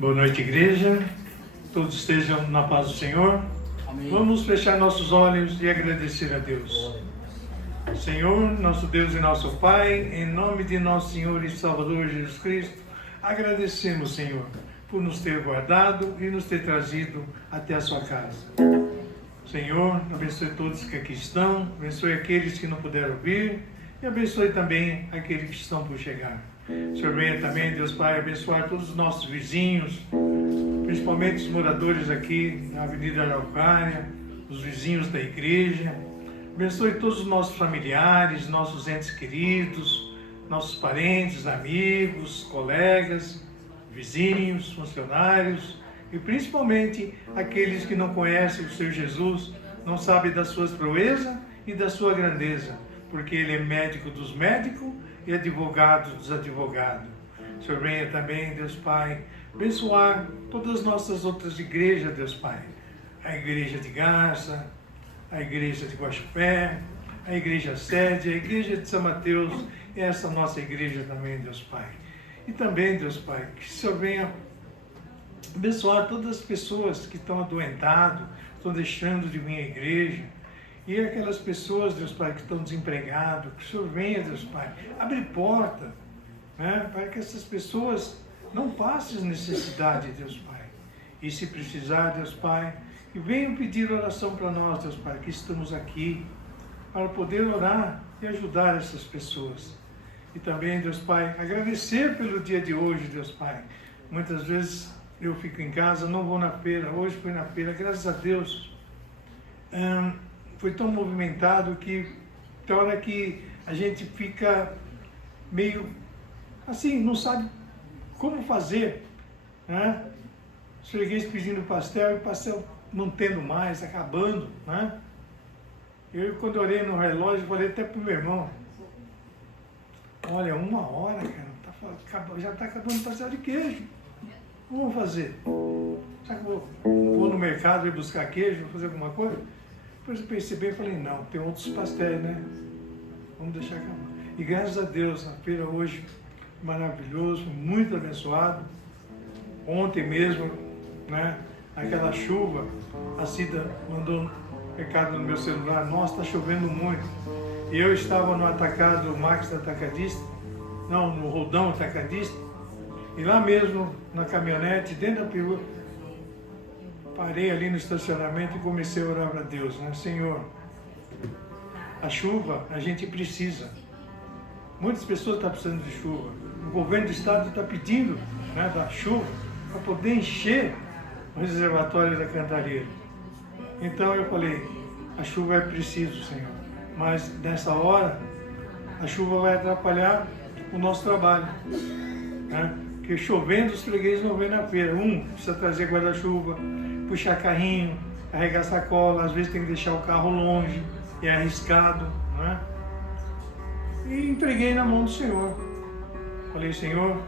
Boa noite, igreja. Todos estejam na paz do Senhor. Amém. Vamos fechar nossos olhos e agradecer a Deus. Senhor, nosso Deus e nosso Pai, em nome de nosso Senhor e Salvador Jesus Cristo, agradecemos, Senhor, por nos ter guardado e nos ter trazido até a sua casa. Senhor, abençoe todos que aqui estão, abençoe aqueles que não puderam vir e abençoe também aqueles que estão por chegar. Senhor, venha também, Deus Pai, abençoar todos os nossos vizinhos, principalmente os moradores aqui na Avenida Araucária, os vizinhos da igreja. Abençoe todos os nossos familiares, nossos entes queridos, nossos parentes, amigos, colegas, vizinhos, funcionários e principalmente aqueles que não conhecem o Senhor Jesus, não sabem das suas proezas e da sua grandeza, porque Ele é médico dos médicos e advogado dos advogados. Senhor, venha também, Deus Pai, abençoar todas as nossas outras igrejas, Deus Pai. A igreja de Garça, a igreja de Guaxupé, a igreja sede, a igreja de São Mateus, e essa nossa igreja também, Deus Pai. E também, Deus Pai, que o Senhor venha abençoar todas as pessoas que estão adoentadas, estão deixando de vir à igreja, e aquelas pessoas, Deus Pai, que estão desempregadas, que o Senhor venha, Deus Pai, abre porta, né, para que essas pessoas não passem necessidade, Deus Pai. E se precisar, Deus Pai, que venham pedir oração para nós, Deus Pai, que estamos aqui para poder orar e ajudar essas pessoas. E também, Deus Pai, agradecer pelo dia de hoje, Deus Pai. Muitas vezes eu fico em casa, não vou na feira, hoje fui na feira, graças a Deus. Foi tão movimentado que tem hora que a gente fica meio assim, não sabe como fazer, né? Os fregueses pedindo pastel e o pastel não tendo mais, acabando, né? Eu, quando olhei no relógio, falei até pro meu irmão, olha, 1 hora, cara, já está acabando o pastel de queijo. Vamos fazer. Será que eu vou no mercado e buscar queijo, vou fazer alguma coisa? Depois eu pensei bem e falei, não, tem outros pastéis, né? Vamos deixar acabar. E graças a Deus, a feira hoje, maravilhoso, muito abençoado. Ontem mesmo, né? Aquela chuva, a Cida mandou um recado no meu celular, nossa, está chovendo muito. E eu estava no atacado Max Atacadista, não, no Rodão Atacadista, e lá mesmo, na caminhonete, dentro da perua, parei ali no estacionamento e comecei a orar para Deus, né? Senhor, a chuva a gente precisa. Muitas pessoas estão precisando de chuva. O governo do estado está pedindo, né, da chuva para poder encher o reservatório da Cantareira. Então eu falei, a chuva é preciso, Senhor. Mas nessa hora, a chuva vai atrapalhar o nosso trabalho, né? Porque chovendo, os fregueses não vêm na feira. Precisa trazer guarda-chuva, puxar carrinho, carregar sacola, às vezes tem que deixar o carro longe, é arriscado, né? E entreguei na mão do Senhor. Falei, Senhor,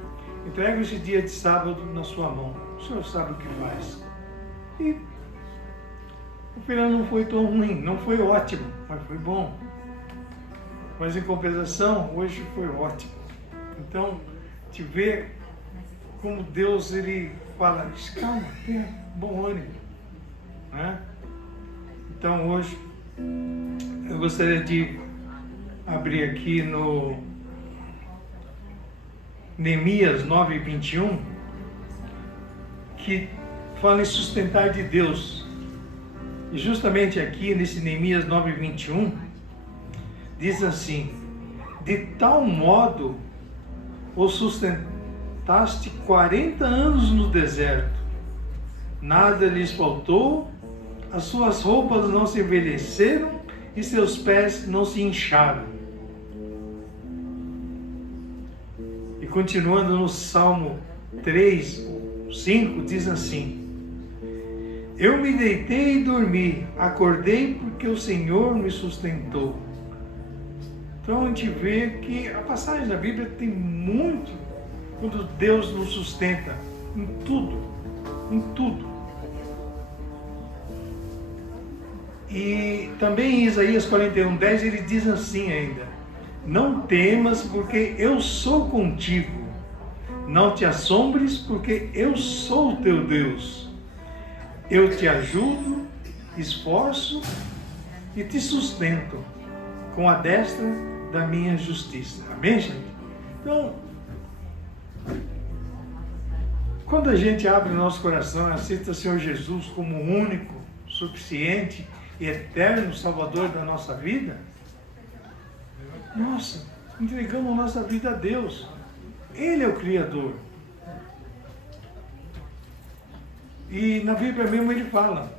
entrego esse dia de sábado na sua mão. O Senhor sabe o que faz. E o feirão não foi tão ruim, não foi ótimo, mas foi bom. Mas em compensação, hoje foi ótimo. Então, te ver como Deus, Ele fala, calma, tenha bom ânimo, né? Então hoje eu gostaria de abrir aqui no Neemias 9:21, que fala em sustentar de Deus. E justamente aqui nesse Neemias 9:21 diz assim, de tal modo o sustentaste 40 anos no deserto, nada lhes faltou, as suas roupas não se envelheceram e seus pés não se incharam. E continuando no Salmo 3, 5, diz assim, eu me deitei e dormi, acordei porque o Senhor me sustentou. Então a gente vê que a passagem da Bíblia tem muito quando Deus nos sustenta em tudo, em tudo. E também em Isaías 41:10 ele diz assim ainda, não temas porque eu sou contigo, Não te assombres, porque eu sou o teu Deus. Eu te ajudo, esforço e te sustento com a destra da minha justiça. Amém, gente? Então, quando a gente abre o nosso coração e aceita o Senhor Jesus como o único, suficiente e eterno Salvador da nossa vida, nossa, entregamos a nossa vida a Deus. Ele é o Criador. E na Bíblia mesmo ele fala: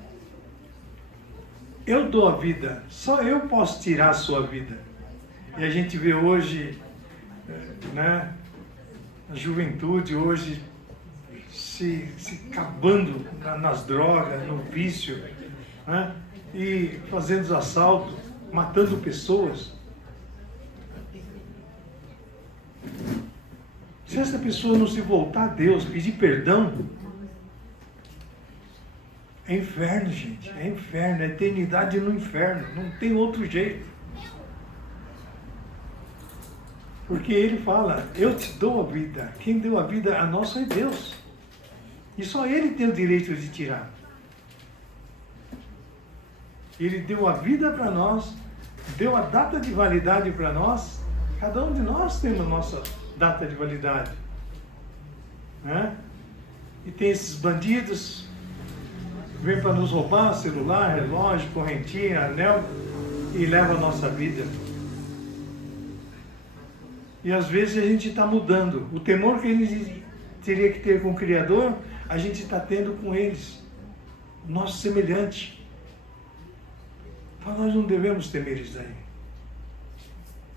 eu dou a vida, só eu posso tirar a sua vida. E a gente vê hoje, né, a juventude hoje se acabando nas drogas, no vício, né, e fazendo assaltos, matando pessoas. Se essa pessoa não se voltar a Deus, pedir perdão, é inferno, gente. É inferno, é eternidade no inferno. Não tem outro jeito. Porque ele fala: eu te dou a vida. Quem deu a vida a nós é Deus. E só Ele tem o direito de tirar. Ele deu a vida para nós, deu a data de validade para nós. Cada um de nós tem a nossa data de validade, né? E tem esses bandidos que vêm para nos roubar celular, relógio, correntinha, anel, e leva a nossa vida. E às vezes a gente está mudando. O temor que ele teria que ter com o Criador, a gente está tendo com eles, nosso semelhante. Então nós não devemos temer isso aí.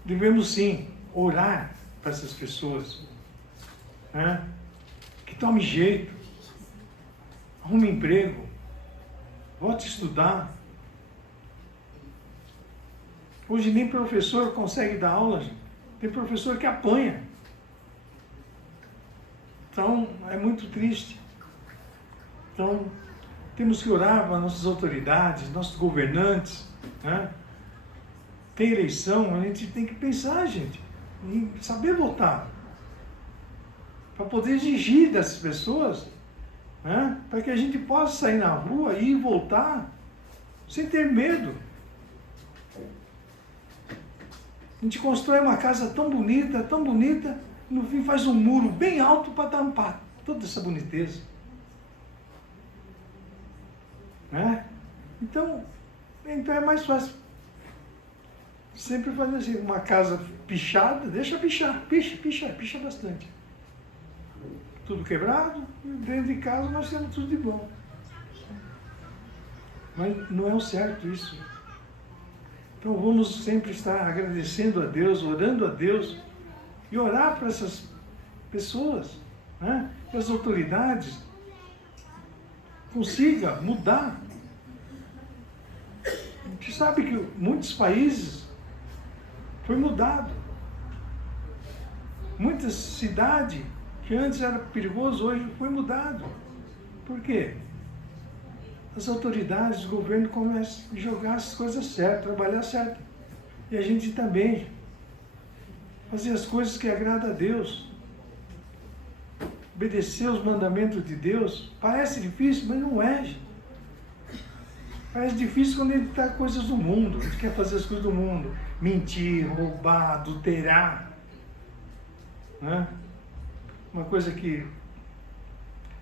Devemos sim orar para essas pessoas, né? Que tome jeito, arrume emprego, volte a estudar. Hoje nem professor consegue dar aula, gente. Tem professor que apanha. Então é muito triste. Então temos que orar para nossas autoridades, nossos governantes, né? Tem eleição, a gente tem que pensar, gente, em saber votar, para poder exigir dessas pessoas, né? Para que a gente possa sair na rua e voltar sem ter medo. A gente constrói uma casa tão bonita, no fim faz um muro bem alto para tampar toda essa boniteza, né? Então é mais fácil sempre fazer assim: uma casa pichada, deixa pichar, picha bastante. Tudo quebrado, dentro de casa nós temos tudo de bom. Mas não é o certo isso. Então vamos sempre estar agradecendo a Deus, orando a Deus, e orar para essas pessoas, né? Que as autoridades consigam mudar. A gente sabe que muitos países foi mudado. Muitas cidades que antes era perigoso, hoje foi mudado. Por quê? As autoridades, o governo começam a jogar as coisas certas, trabalhar certo. E a gente também fazer as coisas que agradam a Deus. Obedecer os mandamentos de Deus. Parece difícil, mas não é, gente. Parece difícil quando ele está coisas do mundo. A gente quer fazer as coisas do mundo. Mentir, roubar, adulterar, né? Uma coisa que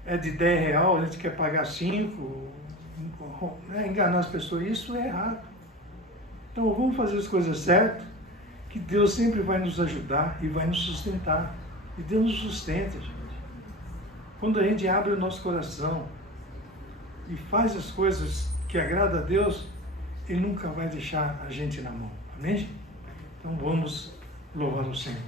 é de R$10, a gente quer pagar 5, né? Enganar as pessoas, isso é errado. Então vamos fazer as coisas certas, que Deus sempre vai nos ajudar e vai nos sustentar. E Deus nos sustenta, gente. Quando a gente abre o nosso coração e faz as coisas que agradam a Deus, Ele nunca vai deixar a gente na mão. Amém? Então vamos louvar o Senhor.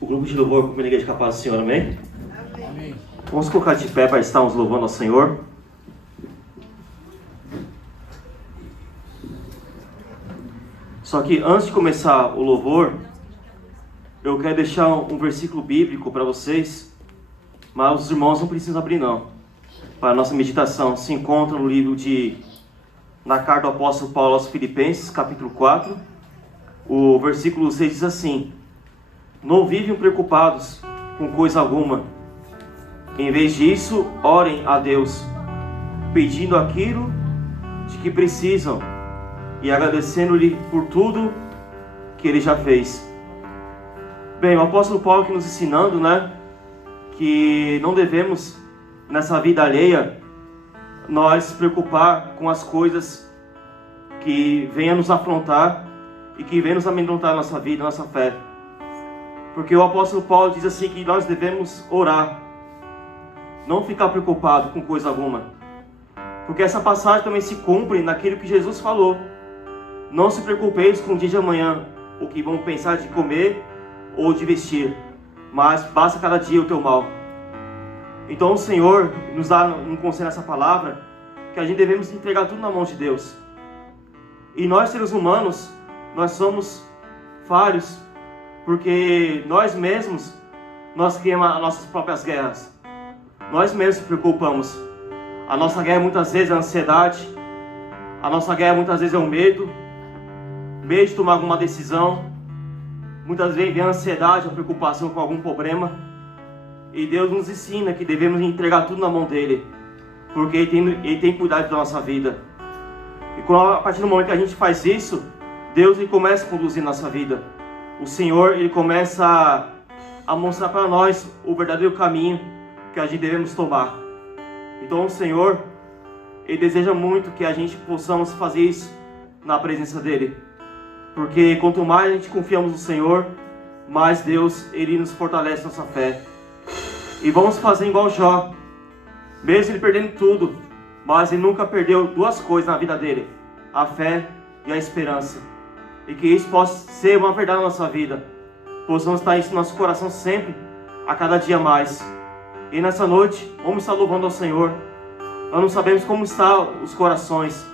O grupo de louvor com a igreja capaz do Senhor, amém? Amém. Vamos colocar de pé para estarmos louvando ao Senhor. Só que antes de começar o louvor, eu quero deixar um versículo bíblico para vocês, mas os irmãos não precisam abrir não. Para a nossa meditação, se encontra no livro na carta do apóstolo Paulo aos Filipenses, capítulo 4, o versículo 6 diz assim: não vivem preocupados com coisa alguma. Em vez disso, orem a Deus, pedindo aquilo de que precisam e agradecendo-lhe por tudo que Ele já fez. Bem, o apóstolo Paulo aqui nos ensinando, que não devemos, nessa vida alheia, nós se preocupar com as coisas que venham nos afrontar e que venham nos amedrontar na nossa vida, na nossa fé. Porque o apóstolo Paulo diz assim que nós devemos orar, não ficar preocupado com coisa alguma. Porque essa passagem também se cumpre naquilo que Jesus falou: não se preocupeis com o dia de amanhã, o que vão pensar de comer ou de vestir, mas basta cada dia o teu mal. Então o Senhor nos dá um conselho nessa palavra, que a gente devemos entregar tudo na mão de Deus. E nós, seres humanos, nós somos falhos, porque nós mesmos, nós criamos as nossas próprias guerras. Nós mesmos nos preocupamos. A nossa guerra muitas vezes é a ansiedade, a nossa guerra muitas vezes é o medo de tomar alguma decisão. Muitas vezes vem a ansiedade, a preocupação com algum problema. E Deus nos ensina que devemos entregar tudo na mão dEle, porque Ele tem cuidado da nossa vida. E a partir do momento que a gente faz isso, Deus Ele começa a conduzir nossa vida. O Senhor Ele começa a mostrar para nós o verdadeiro caminho que a gente devemos tomar. Então o Senhor Ele deseja muito que a gente possamos fazer isso na presença dEle. Porque quanto mais a gente confiamos no Senhor, mais Deus Ele nos fortalece nossa fé. E vamos fazer igual Jó. Mesmo ele perdendo tudo, mas ele nunca perdeu duas coisas na vida dele: a fé e a esperança. E que isso possa ser uma verdade na nossa vida. Possamos estar isso no nosso coração sempre, a cada dia mais. E nessa noite, vamos estar louvando ao Senhor. Nós não sabemos como estão os corações,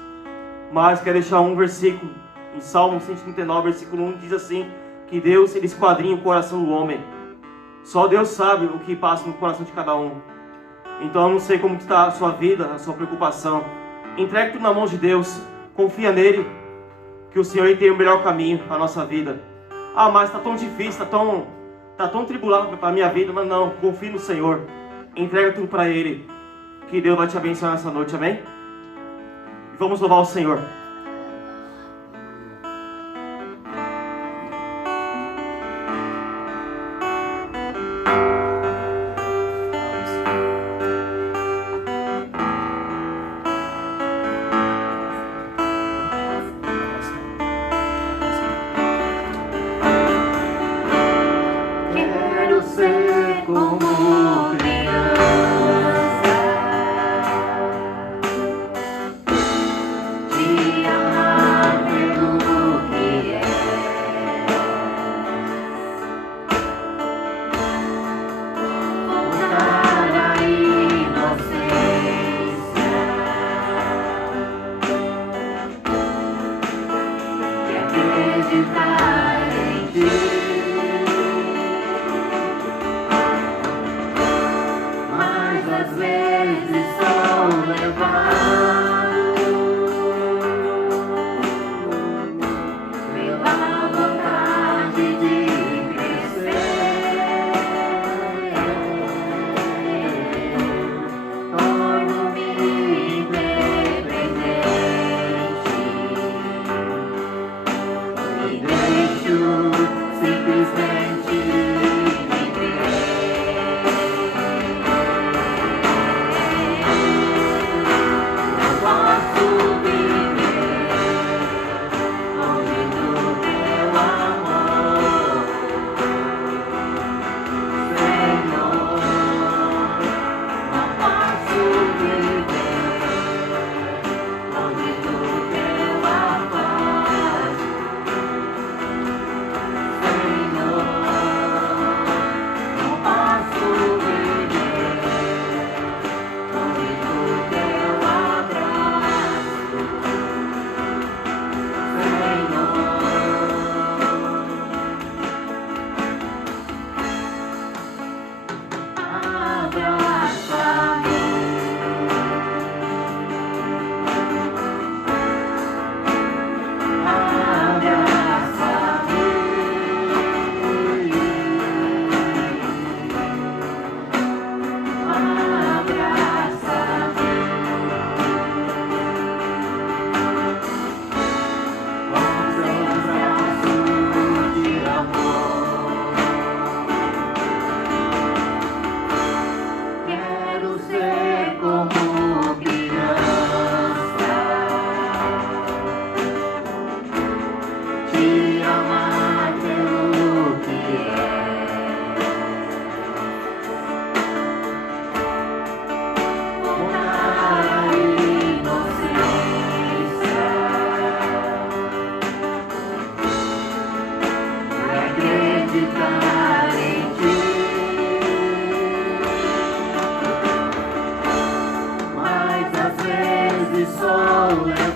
mas quero deixar um versículo em Salmo 139, versículo 1, que diz assim: que Deus Ele esquadrinha o coração do homem. Só Deus sabe o que passa no coração de cada um. Então eu não sei como está a sua vida, a sua preocupação. Entregue tudo na mão de Deus. Confia nele, que o Senhor Ele tem o melhor caminho para a nossa vida. Ah, mas está tão difícil, está tão tribulado para a minha vida. Mas não, confie no Senhor. Entrega tudo para Ele, que Deus vai te abençoar nessa noite, amém? E vamos louvar o Senhor. Criança Amor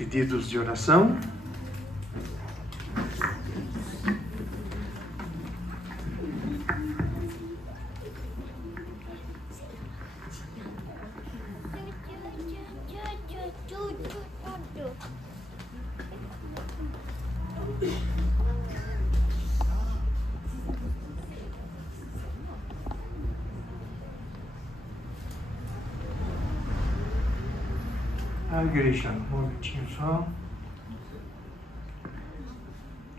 pedidos de oração. A igreja, um momentinho só.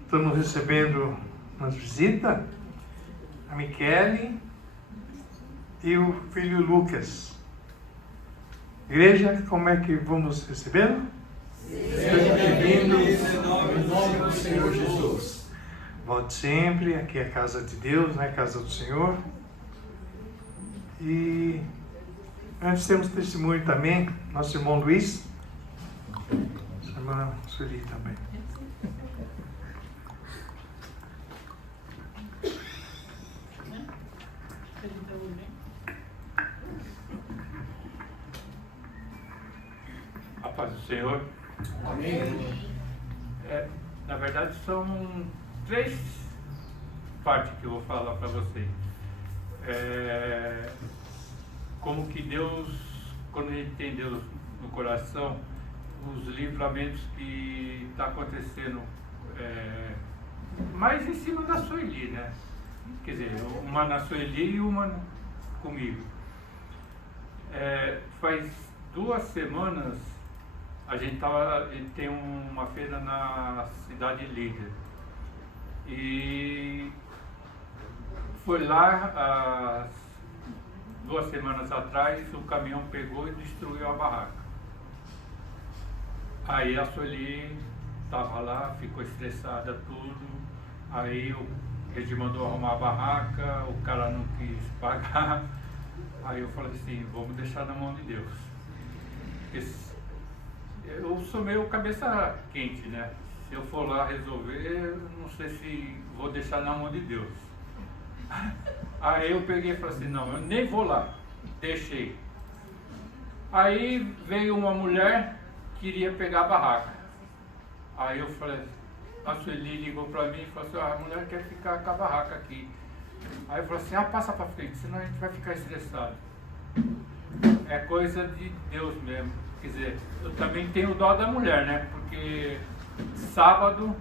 Estamos recebendo umas visitas. A Michele e o filho Lucas. Igreja, como é que vamos recebê-lo? Seja bem-vindo em nome do Senhor Jesus. Volte sempre, aqui é a casa de Deus, né? A casa do Senhor. E antes temos testemunho também, nosso irmão Luiz, nossa irmã Sueli também. A paz do Senhor. Amém. Na verdade, são 3 partes que eu vou falar para vocês. Como que Deus, quando a gente tem Deus no coração, os livramentos que está acontecendo, mais em cima da Sueli, né? Quer dizer, uma na Sueli e uma comigo. Faz 2 semanas a gente tem uma feira na cidade líder. E foi lá, 2 semanas atrás, o caminhão pegou e destruiu a barraca. Aí a Sueli estava lá, ficou estressada, tudo. Aí ele mandou arrumar a barraca, o cara não quis pagar. Aí eu falei assim, vamos deixar na mão de Deus. Eu sou meio cabeça quente, né? Se eu for lá resolver, não sei se vou deixar na mão de Deus. Aí eu peguei e falei assim, não, eu nem vou lá. Deixei. Aí veio uma mulher, queria pegar a barraca. Aí eu falei, a Sueli ligou pra mim e falou assim, a mulher quer ficar com a barraca aqui. Aí eu falei assim, passa pra frente, senão a gente vai ficar estressado. É coisa de Deus mesmo. Quer dizer, eu também tenho dó da mulher, né? Porque sábado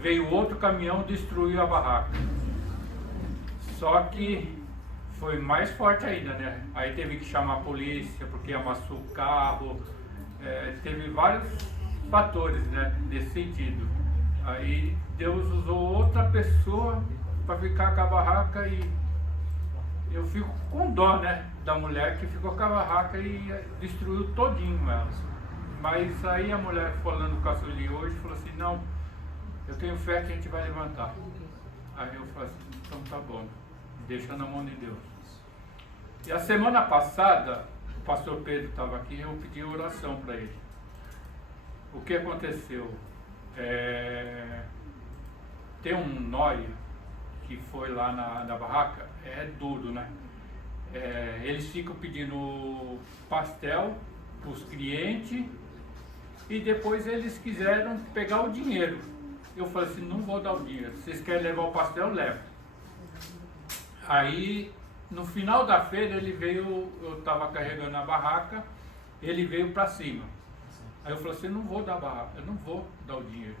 veio outro caminhão e destruiu a barraca. Só que foi mais forte ainda, né? Aí teve que chamar a polícia porque amassou o carro. Teve vários fatores, né? Nesse sentido. Aí Deus usou outra pessoa para ficar com a barraca e eu fico com dó, né? Da mulher que ficou com a barraca e destruiu todinho ela. Mas aí a mulher falando com a Sueli hoje falou assim, não, eu tenho fé que a gente vai levantar. Aí eu falei assim, então tá bom, deixa na mão de Deus. E a semana passada, o pastor Pedro estava aqui e eu pedi oração para ele. O que aconteceu? Tem um nóia que foi lá na barraca, é duro, né? Eles ficam pedindo pastel para os clientes e depois eles quiseram pegar o dinheiro. Eu falei assim, não vou dar o dinheiro, se vocês querem levar o pastel, leva. Aí, no final da feira, ele veio, eu estava carregando a barraca, ele veio para cima. Aí eu falei assim, não vou dar a barraca, eu não vou dar o dinheiro.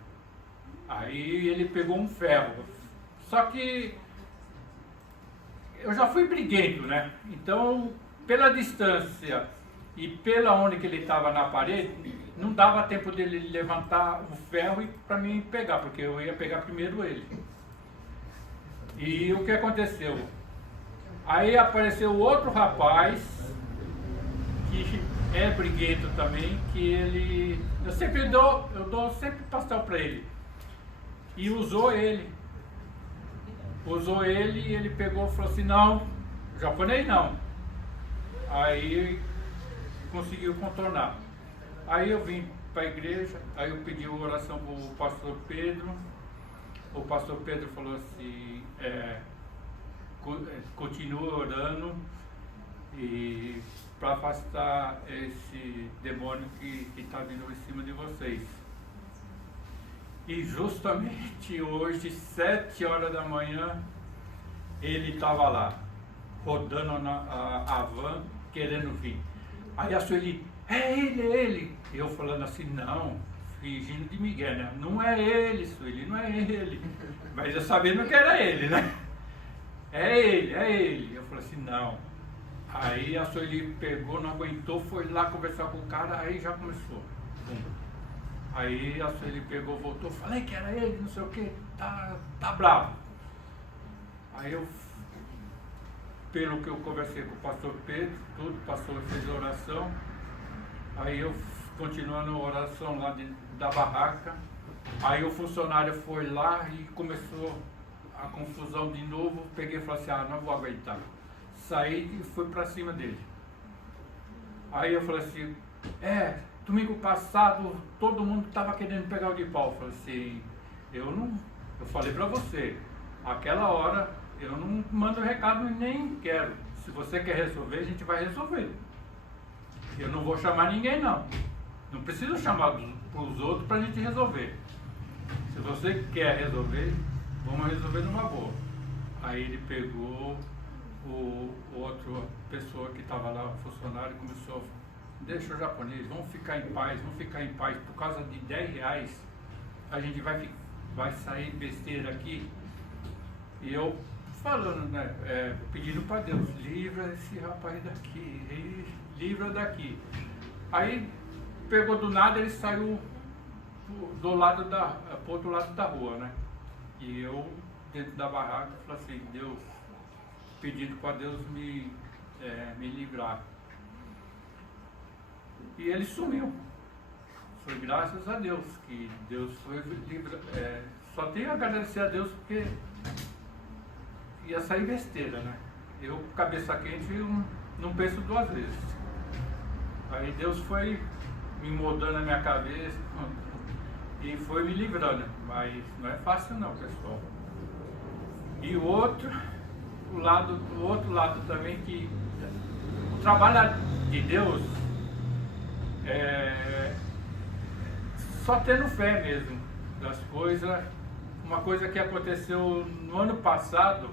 Aí ele pegou um ferro, só que eu já fui briguento, né? Então, pela distância e pela onde que ele estava na parede, não dava tempo dele levantar o ferro e para mim pegar, porque eu ia pegar primeiro ele. E o que aconteceu? Aí apareceu outro rapaz, que é briguento também, que ele... Eu dou sempre pastel para ele. E usou ele. E ele pegou e falou assim, não, japonês não. Aí conseguiu contornar. Aí eu vim para a igreja, aí eu pedi oração para o pastor Pedro. O pastor Pedro falou assim, continua orando e para afastar esse demônio que está vindo em cima de vocês. E justamente hoje, 7 horas da manhã, ele estava lá, rodando a van, querendo vir. Aí a Sueli, é ele. E eu falando assim, não, fingindo de Miguel, né? Não é ele, Sueli, não é ele. Mas eu sabendo que era ele, né? É ele. Eu falei assim, não. Aí a Sueli pegou, não aguentou, foi lá conversar com o cara, aí já começou. Aí a Sueli pegou, voltou, falei que era ele, não sei o que, tá bravo. Aí eu, pelo que eu conversei com o pastor Pedro, tudo, o pastor fez oração, aí eu continuando a oração lá da barraca, aí o funcionário foi lá e começou a confusão de novo, peguei e falei assim, não vou aguentar. Saí e fui pra cima dele. Aí eu falei assim, domingo passado todo mundo estava querendo pegar o de pau. Eu falei assim, eu falei pra você, aquela hora eu não mando recado e nem quero. Se você quer resolver, a gente vai resolver. Eu não vou chamar ninguém não. Não preciso chamar os outros pra gente resolver. Se você quer resolver, vamos resolver numa boa. Aí ele pegou outra pessoa que estava lá, o funcionário, começou, deixa o japonês, vamos ficar em paz, por causa de 10 reais, a gente vai sair besteira aqui. E eu falando, né, pedindo para Deus, livra esse rapaz daqui, livra daqui. Aí pegou do nada, ele saiu pro outro lado da rua, né? E eu, dentro da barraca, falei assim, Deus, pedindo para Deus me livrar. E ele sumiu. Foi graças a Deus que Deus foi livre. Só tenho a agradecer a Deus porque ia sair besteira, né? Eu, cabeça quente, não penso 2 vezes. Aí Deus foi me moldando a minha cabeça e foi me livrando. Mas não é fácil não, pessoal. E o outro lado também, que o trabalho de Deus só tendo fé mesmo das coisas. Uma coisa que aconteceu no ano passado,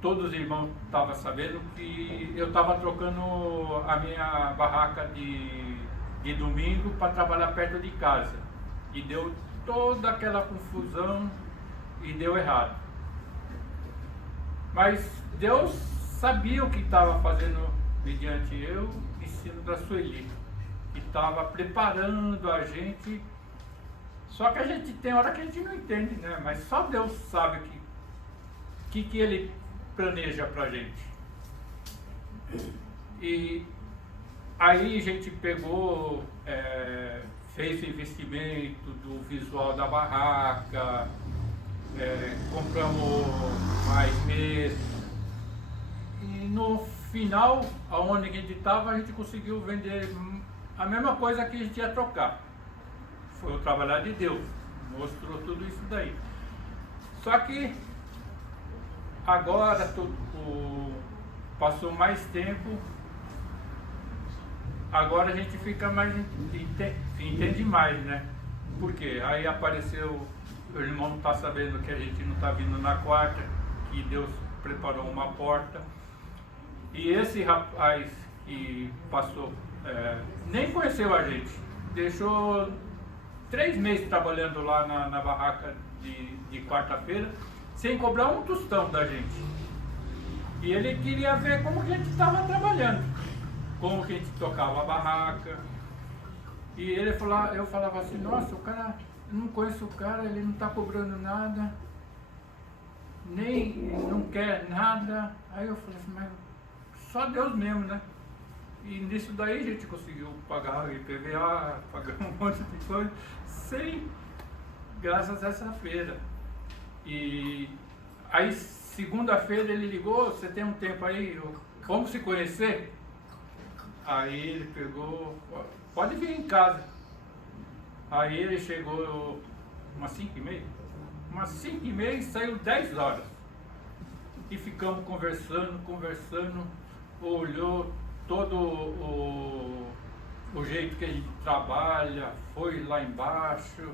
todos os irmãos estavam sabendo que eu estava trocando a minha barraca de domingo para trabalhar perto de casa. E deu toda aquela confusão e deu errado. Mas Deus sabia o que estava fazendo mediante eu, ensino da Sueli. E estava preparando a gente. Só que a gente tem hora que a gente não entende, né? Mas só Deus sabe o que Ele planeja pra gente. E aí a gente pegou, fez o investimento do visual da barraca, compramos mais mesa. E no final, aonde a gente estava, a gente conseguiu vender a mesma coisa que a gente ia trocar. Foi o trabalhar de Deus, mostrou tudo isso daí. Só que agora passou mais tempo, agora a gente fica mais, entende mais, né? Por quê? Aí apareceu, o irmão não está sabendo que a gente não está vindo na quarta, que Deus preparou uma porta. E esse rapaz que passou, nem conheceu a gente, deixou 3 meses trabalhando lá na barraca de quarta-feira, sem cobrar um tostão da gente. E ele queria ver como que a gente estava trabalhando, como que a gente tocava a barraca. E eu falava assim, nossa, o cara, eu não conheço o cara, ele não está cobrando nada, nem não quer nada. Aí eu falei assim, mas só Deus mesmo, né? E nisso daí a gente conseguiu pagar o IPVA, pagar um monte de coisa, graças a essa feira. E aí segunda-feira ele ligou, você tem um tempo aí, vamos se conhecer? Aí ele pegou, pode vir em casa. Aí ele chegou umas 5h30, e saiu 10 horas. E ficamos conversando. olhou todo o jeito que a gente trabalha, foi lá embaixo,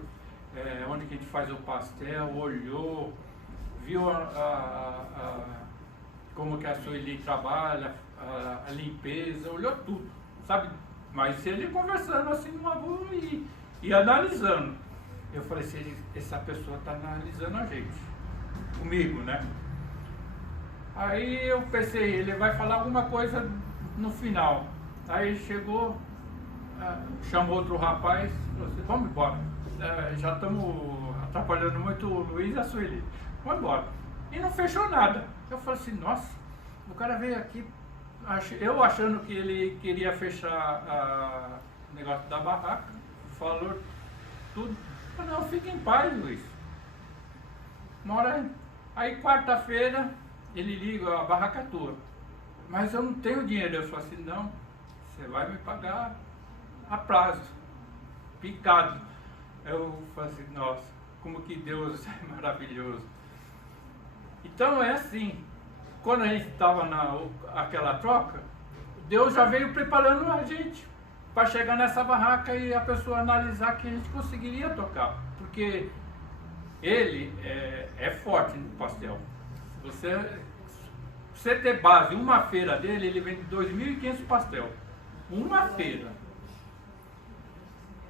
onde que a gente faz o pastel, olhou, viu como que a Sueli trabalha, a limpeza, olhou tudo, sabe? Mas ele conversando assim numa boa e analisando. Eu falei assim, essa pessoa está analisando a gente, comigo, né? Aí eu pensei, ele vai falar alguma coisa no final. Aí chegou, chamou outro rapaz, falou assim, vamos embora. Já estamos atrapalhando muito o Luiz e a Sueli. Vamos embora. E não fechou nada. Eu falei assim, nossa, o cara veio aqui, eu achando que ele queria fechar o negócio da barraca, falou tudo. Eu falei, não, fique em paz, Luiz. Uma hora, aí quarta-feira, ele liga, a barraca é tua. Mas eu não tenho dinheiro. Eu falei assim, não, você vai me pagar a prazo, picado. Eu falei assim, nossa, como que Deus é maravilhoso. Então é assim, quando a gente estava naquela troca, Deus já veio preparando a gente para chegar nessa barraca e a pessoa analisar que a gente conseguiria tocar. Porque ele é forte no pastel. Você ter base, uma feira dele, ele vende 2.500 pastel. Uma feira.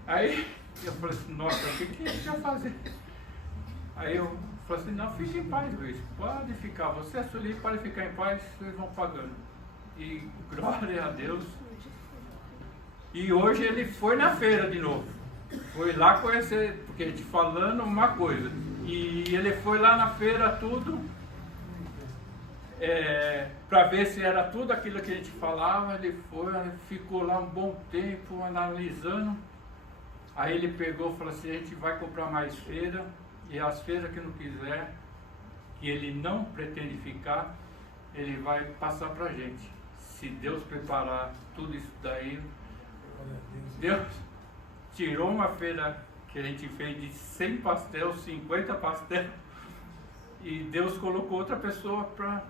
Aí eu falei assim, nossa, o que a gente vai fazer? Aí eu falei assim, não, fique em paz, Luiz. Pode ficar, você é Sueli, pode ficar em paz, vocês vão pagando. E glória a Deus. E hoje ele foi na feira de novo. Foi lá conhecer, porque a gente falando uma coisa. E ele foi lá na feira tudo, para ver se era tudo aquilo que a gente falava. Ele foi, ficou lá um bom tempo analisando. Aí ele pegou e falou assim, a gente vai comprar mais feira, e as feiras que não quiser, que ele não pretende ficar, ele vai passar para a gente. Se Deus preparar tudo isso daí, Deus tirou uma feira que a gente fez de 100 pastel, 50 pastel, e Deus colocou outra pessoa para...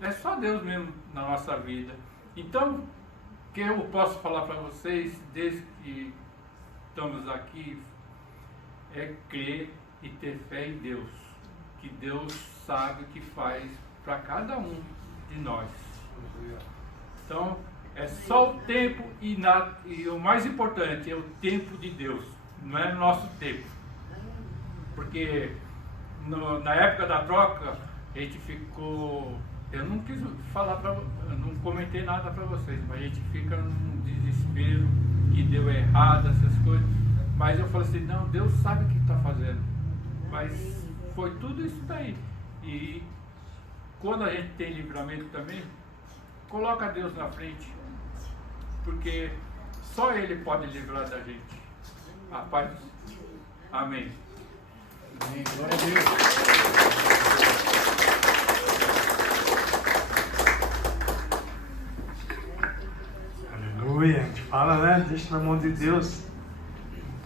É só Deus mesmo na nossa vida. Então, o que eu posso falar para vocês, desde que estamos aqui, é crer e ter fé em Deus. Que Deus sabe o que faz para cada um de nós. Então, é só o tempo e o mais importante é o tempo de Deus, não é nosso tempo. Porque na época da troca, a gente ficou... Eu não quis falar eu não comentei nada para vocês, mas a gente fica num desespero, que deu errado, essas coisas. Mas eu falei assim, não, Deus sabe o que está fazendo. Mas foi tudo isso daí. E quando a gente tem livramento também, coloca Deus na frente, porque só Ele pode livrar da gente. A paz. Amém. Amém. Glória a Deus. Aleluia. A gente fala, né? Deixa na mão de Deus.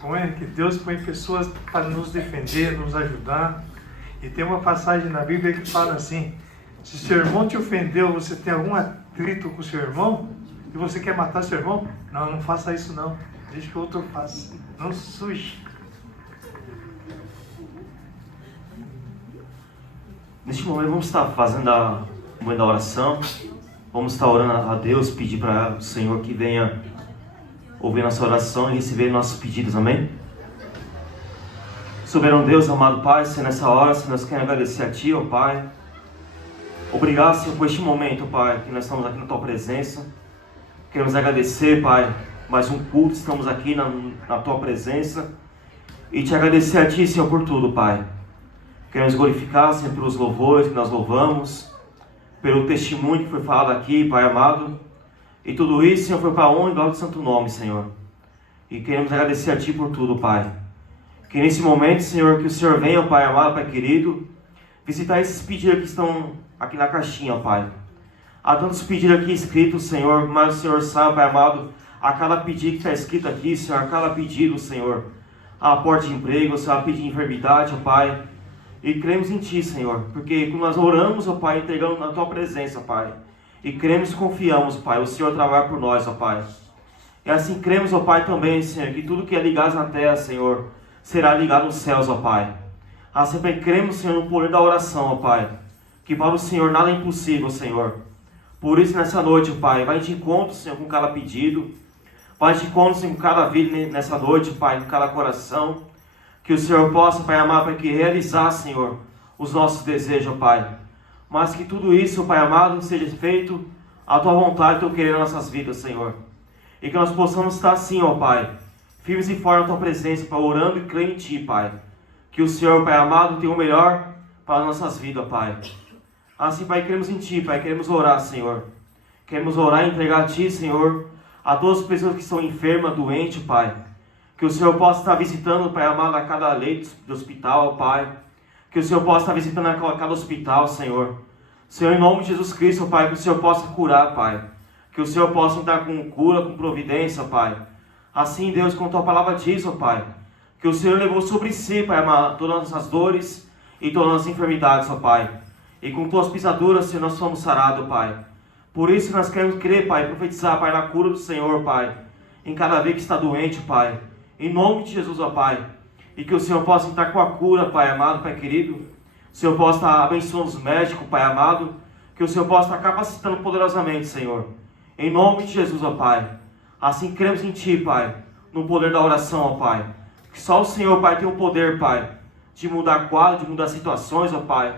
Como é que Deus põe pessoas para nos defender, nos ajudar. E tem uma passagem na Bíblia que fala assim, se seu irmão te ofendeu, você tem algum atrito com seu irmão, e você quer matar seu irmão, não faça isso não. Deixa que o outro faça. Não suje. Neste momento vamos estar fazendo o momento da oração. Vamos estar orando a Deus, pedir para o Senhor que venha ouvir nossa oração e receber nossos pedidos, amém? Soberano Deus, amado Pai, Senhor, nessa hora, Senhor, nós queremos agradecer a Ti, ó Pai. Obrigado, Senhor, por este momento, Pai, que nós estamos aqui na Tua presença. Queremos agradecer, Pai, mais um culto, estamos aqui na Tua presença. E Te agradecer a Ti, Senhor, por tudo, Pai. Queremos glorificar, Senhor, pelos louvores que nós louvamos, pelo testemunho que foi falado aqui, Pai amado. E tudo isso, Senhor, foi para a honra e glória do Santo Nome, Senhor. E queremos agradecer a Ti por tudo, Pai. Que nesse momento, Senhor, que o Senhor venha, Pai amado, Pai querido, visitar esses pedidos que estão aqui na caixinha, Pai. Há tantos pedidos aqui escritos, Senhor, mas o Senhor sabe, Pai amado, a cada pedido que está escrito aqui, Senhor, a cada pedido, Senhor, a porta de emprego, Senhor, a pedido de enfermidade, ó Pai. E cremos em Ti, Senhor, porque quando nós oramos, ó Pai, entregando na Tua presença, Pai, E cremos e confiamos, Pai, o Senhor trabalhar por nós, ó Pai. E assim cremos, ó Pai, também, Senhor, que tudo que é ligado na terra, Senhor, será ligado nos céus, ó Pai. Assim, Pai, cremos, Senhor, no poder da oração, ó Pai. Que para o Senhor nada é impossível, Senhor. Por isso, nessa noite, ó Pai, vai de encontro, Senhor, com cada pedido. Vai de encontro, Senhor, com cada vida nessa noite, Pai, com cada coração. Que o Senhor possa, Pai amado, Pai, que realizar, Senhor, os nossos desejos, ó Pai. Mas que tudo isso, Pai amado, seja feito a Tua vontade, o Teu querer nas nossas vidas, Senhor. E que nós possamos estar assim, ó Pai, firmes e fortes na Tua presença, Pai, orando e crendo em Ti, Pai. Que o Senhor, Pai amado, tenha o melhor para as nossas vidas, Pai. Assim, Pai, queremos em Ti, Pai, queremos orar, Senhor. Queremos orar e entregar a Ti, Senhor, a todas as pessoas que estão enfermas, doentes, Pai. Que o Senhor possa estar visitando, Pai amado, a cada leito de hospital, Pai. Que o Senhor possa estar visitando a cada hospital, Senhor. Senhor, em nome de Jesus Cristo, Pai, que o Senhor possa curar, Pai. Que o Senhor possa entrar com cura, com providência, Pai. Assim, Deus, como Tua palavra diz, ó Pai, que o Senhor levou sobre si, Pai amado, todas as dores e todas as enfermidades, ó Pai. E com Tuas pisaduras, Senhor, nós somos sarados, Pai. Por isso nós queremos crer, Pai, profetizar, Pai, na cura do Senhor, Pai. Em cada vez que está doente, Pai. Em nome de Jesus, ó Pai. E que o Senhor possa entrar com a cura, Pai amado, Pai querido. O Senhor possa estar abençoando os médicos, Pai amado. Que o Senhor possa estar capacitando poderosamente, Senhor. Em nome de Jesus, ó Pai. Assim cremos em Ti, Pai. No poder da oração, ó Pai. Que só o Senhor, Pai, tem o poder, Pai, de mudar quadro, de mudar situações, ó Pai.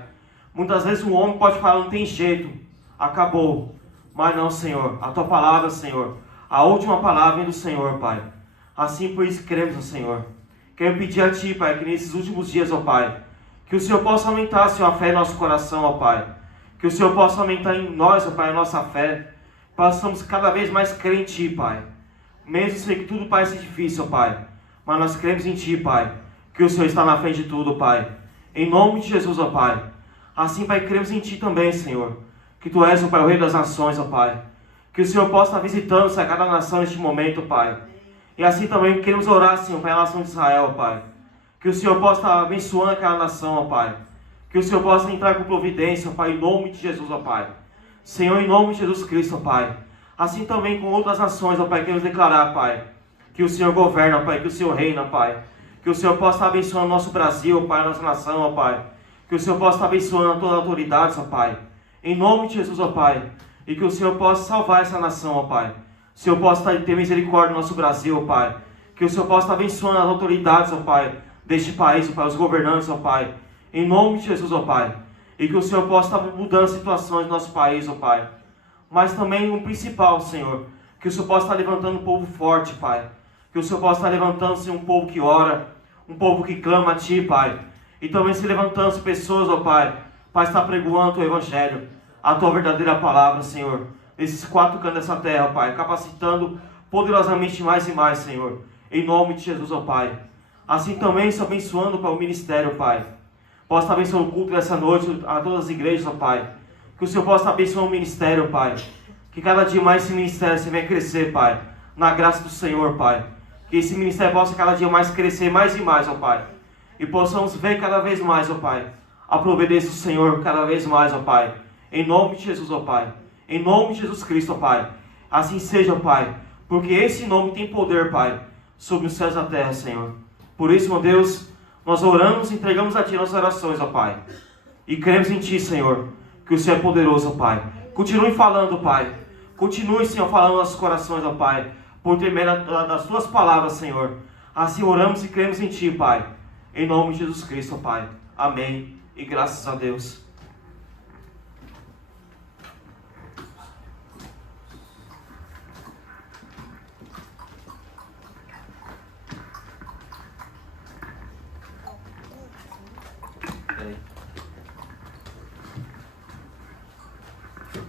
Muitas vezes o homem pode falar, não tem jeito. Acabou. Mas não, Senhor. A Tua palavra, Senhor. A última palavra vem do Senhor, Pai. Assim, por isso, cremos, Senhor. Quero pedir a Ti, Pai, que nesses últimos dias, ó Pai, que o Senhor possa aumentar, Senhor, a fé em nosso coração, ó Pai. Que o Senhor possa aumentar em nós, ó Pai, a nossa fé. Possamos cada vez mais crer em Ti, Pai. Mesmo sei que tudo parece difícil, ó Pai. Mas nós cremos em Ti, Pai. Que o Senhor está na frente de tudo, Pai. Em nome de Jesus, ó Pai. Assim, Pai, cremos em Ti também, Senhor. Que Tu és, ó Pai, o Rei das Nações, ó Pai. Que o Senhor possa estar visitando, Senhor, cada nação neste momento, Pai. E assim também queremos orar, Senhor, pela nação de Israel, Pai. Que o Senhor possa estar abençoando aquela nação, ó Pai. Que o Senhor possa entrar com providência, ó Pai, em nome de Jesus, ó Pai. Senhor, em nome de Jesus Cristo, ó Pai. Assim também com outras nações, ó Pai, queremos declarar, Pai, que o Senhor governa, Pai, que o Senhor reina, Pai. Que o Senhor possa estar abençoando o nosso Brasil, ó Pai, a nossa nação, ó Pai. Que o Senhor possa estar abençoando todas as autoridades, ó Pai. Em nome de Jesus, ó Pai. E que o Senhor possa salvar essa nação, ó Pai. O Senhor possa ter misericórdia no nosso Brasil, ó Pai. Que o Senhor possa estar abençoando as autoridades, ó Pai, deste país, ó Pai, os governantes, ó Pai. Em nome de Jesus, ó Pai. E que o Senhor possa estar mudando situações no nosso país, ó Pai. Mas também o principal, Senhor, que o Senhor possa estar levantando um povo forte, Pai. Que o Senhor possa estar levantando, Senhor, um povo que ora, um povo que clama a Ti, Pai. E também se levantando pessoas, ó Pai, para estar pregoando o Teu Evangelho, a Tua verdadeira palavra, Senhor. Nesses 4 cantos dessa terra, Pai, capacitando poderosamente mais e mais, Senhor. Em nome de Jesus, ó Pai. Assim também, Senhor, abençoando para o ministério, Pai. Possa estar abençoando o culto dessa noite a todas as igrejas, ó Pai. Que o Senhor possa estar abençoando o ministério, Pai. Que cada dia mais esse ministério se venha crescer, Pai. Na graça do Senhor, Pai. Que esse ministério possa cada dia mais crescer mais e mais, ó Pai. E possamos ver cada vez mais, ó Pai, a providência do Senhor cada vez mais, ó Pai. Em nome de Jesus, ó Pai. Em nome de Jesus Cristo, ó Pai. Assim seja, ó Pai. Porque esse nome tem poder, Pai, sobre os céus e a terra, Senhor. Por isso, ó Deus, nós oramos e entregamos a Ti nossas orações, ó Pai. E cremos em Ti, Senhor, que o Senhor é poderoso, ó Pai. Continue falando, Pai. Continue, Senhor, falando nos nossos corações, ó Pai. Por intermédio das Tuas palavras, Senhor. Assim oramos e cremos em Ti, Pai. Em nome de Jesus Cristo, ó Pai. Amém. E graças a Deus.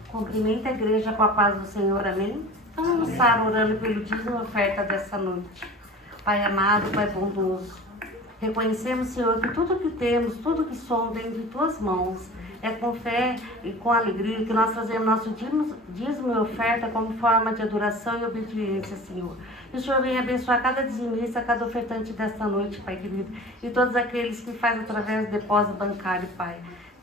Cumprimenta a igreja com a paz do Senhor, amém? Vamos almoçar orando pelo dízimo e oferta dessa noite. Pai amado, Pai bondoso, reconhecemos, Senhor, que tudo que temos, tudo que somos vem de Tuas mãos. É com fé e com alegria que nós fazemos nosso dízimo e oferta como forma de adoração e obediência, Senhor. Que o Senhor venha abençoar cada dizimista, cada ofertante desta noite, Pai querido, e todos aqueles que fazem através do depósito bancário, Pai.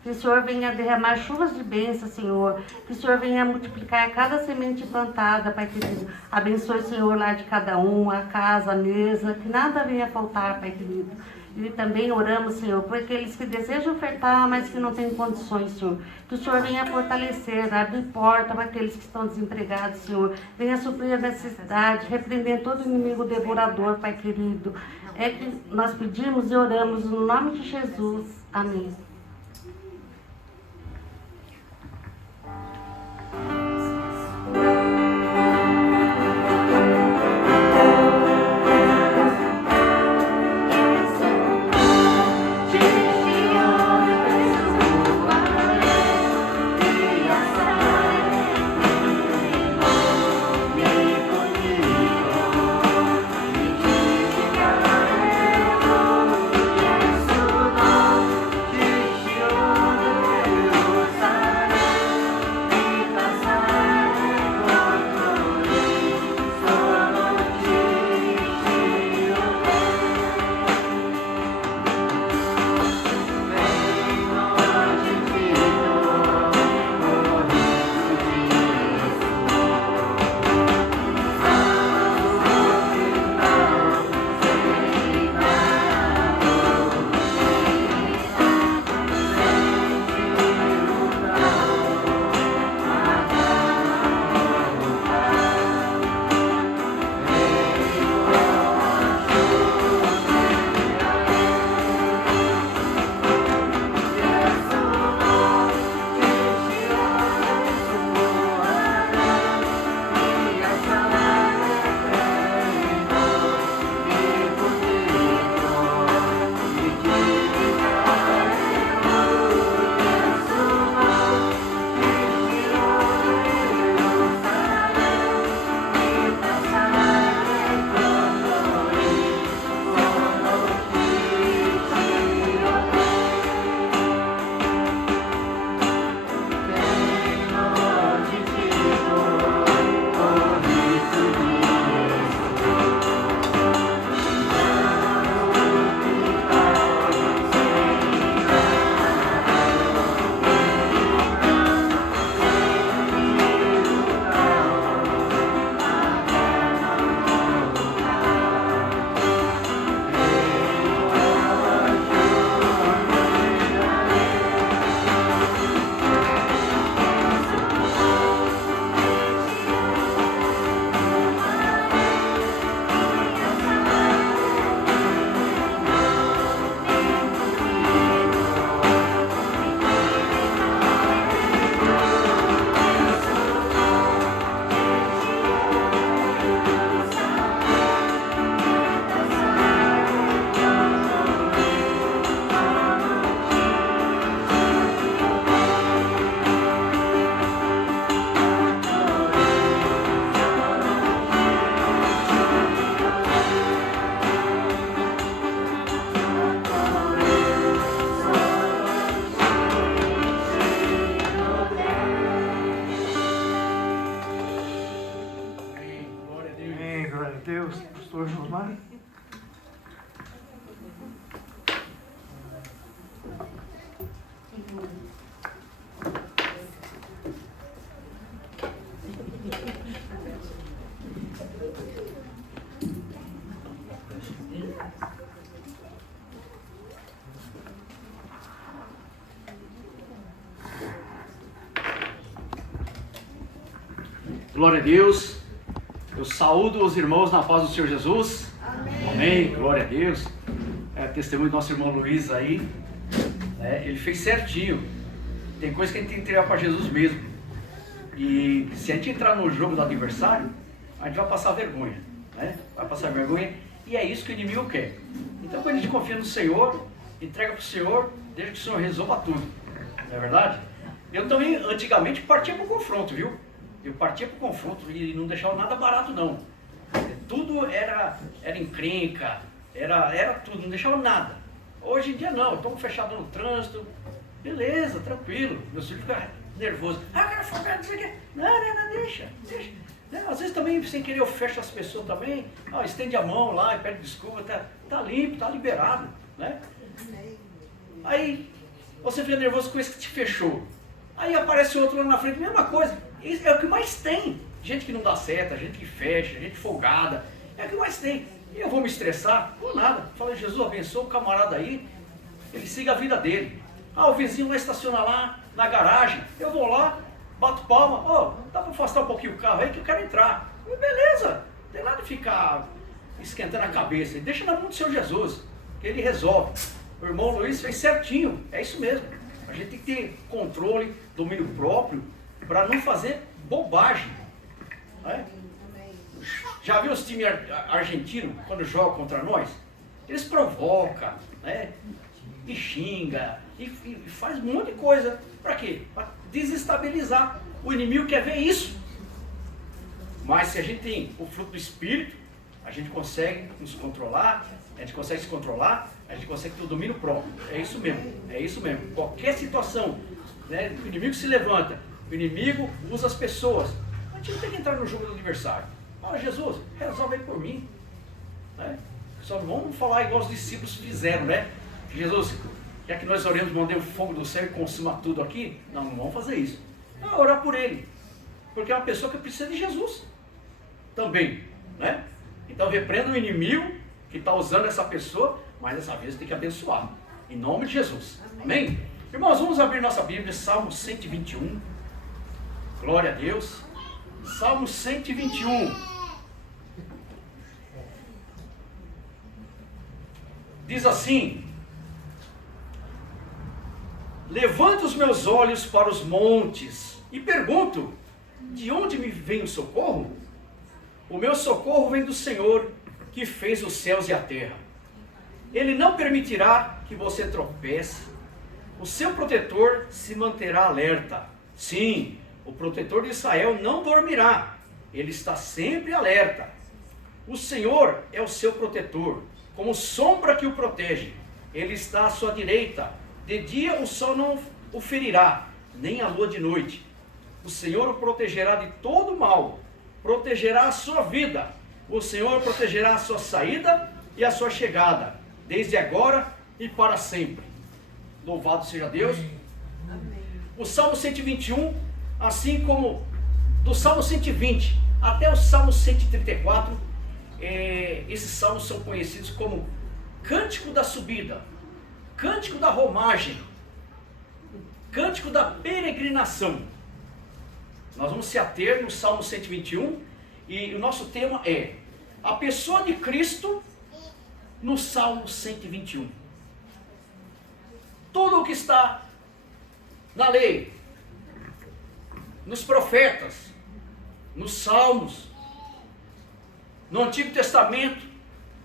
Que o Senhor venha derramar chuvas de bênção, Senhor. Que o Senhor venha multiplicar cada semente plantada, Pai querido. Abençoe, Senhor, lá de cada um, a casa, a mesa, que nada venha faltar, Pai querido. E também oramos, Senhor, por aqueles que desejam ofertar, mas que não têm condições, Senhor. Que o Senhor venha fortalecer, abrir porta para aqueles que estão desempregados, Senhor. Venha suprir a necessidade, repreender todo inimigo devorador, Pai querido. É que nós pedimos e oramos no nome de Jesus. Amém. Deus, pastor Josmar. Glória a Deus. Eu saúdo os irmãos na paz do Senhor Jesus. Amém. Amém. Glória a Deus. É testemunho do nosso irmão Luiz aí. Ele fez certinho. Tem coisa que a gente tem que entregar para Jesus mesmo. E se a gente entrar no jogo do adversário, a gente vai passar vergonha. Vai passar vergonha. E é isso que o inimigo quer. Então quando a gente confia no Senhor, entrega para o Senhor, deixa que o Senhor resolva tudo. Não é verdade? Eu também, antigamente, partia para o confronto, viu? Eu partia para o confronto e não deixava nada barato, não. Tudo era encrenca, era tudo, não deixava nada. Hoje em dia não, estamos fechados no trânsito, beleza, tranquilo. Meu filho fica nervoso. Ah, cara, folgado, não sei o quê. Não, deixa. Às vezes também, sem querer, eu fecho as pessoas também. Estende a mão lá e pede desculpa, tá limpo, tá liberado, né? Aí, você fica nervoso com esse que te fechou. Aí aparece outro lá na frente, mesma coisa. Isso é o que mais tem. Gente que não dá seta, gente que fecha, gente folgada. É o que mais tem. E eu vou me estressar? Por nada. Fala, Jesus, abençoa o camarada aí, ele siga a vida dele. Ah, o vizinho vai estacionar lá na garagem. Eu vou lá, bato palma. Ó, dá para afastar um pouquinho o carro aí que eu quero entrar. E beleza. Não tem nada de ficar esquentando a cabeça. Deixa na mão do Senhor Jesus, que ele resolve. O irmão Luiz fez certinho. É isso mesmo. A gente tem que ter controle, domínio próprio, para não fazer bobagem. Né? Já viu os times argentinos, quando jogam contra nós? Eles provocam, né? E xinga, e faz um monte de coisa. Para quê? Para desestabilizar. O inimigo quer ver isso. Mas se a gente tem o fruto do Espírito, a gente consegue nos controlar, a gente consegue se controlar, a gente consegue ter o domínio próprio. É isso mesmo, é isso mesmo. Qualquer situação, né, o inimigo se levanta, o inimigo usa as pessoas. A gente não tem que entrar no jogo do adversário. Fala, Jesus, resolve aí por mim. Né? Só não vamos falar igual os discípulos fizeram, né? Jesus, já que nós oremos, mandei o fogo do céu e consuma tudo aqui. Não vamos fazer isso. Vamos orar por ele. Porque é uma pessoa que precisa de Jesus também, né? Então repreenda o inimigo que está usando essa pessoa, mas dessa vez tem que abençoar. Em nome de Jesus. Amém? Irmãos, vamos abrir nossa Bíblia, Salmo 121. Glória a Deus. Salmo 121. Diz assim: levanto os meus olhos para os montes e pergunto, de onde me vem o socorro? O meu socorro vem do Senhor, que fez os céus e a terra. Ele não permitirá que você tropece. O seu protetor se manterá alerta. Sim, o protetor de Israel não dormirá. Ele está sempre alerta. O Senhor é o seu protetor, como sombra que o protege. Ele está à sua direita. De dia o sol não o ferirá, nem a lua de noite. O Senhor o protegerá de todo mal, protegerá a sua vida. O Senhor protegerá a sua saída e a sua chegada, desde agora e para sempre. Louvado seja Deus. Amém. O Salmo 121, assim como do Salmo 120 até o Salmo 134, esses salmos são conhecidos como Cântico da Subida, Cântico da Romagem, Cântico da Peregrinação. Nós vamos se ater no Salmo 121 e o nosso tema é a pessoa de Cristo no Salmo 121. Tudo o que está na lei, nos profetas, nos salmos, no Antigo Testamento,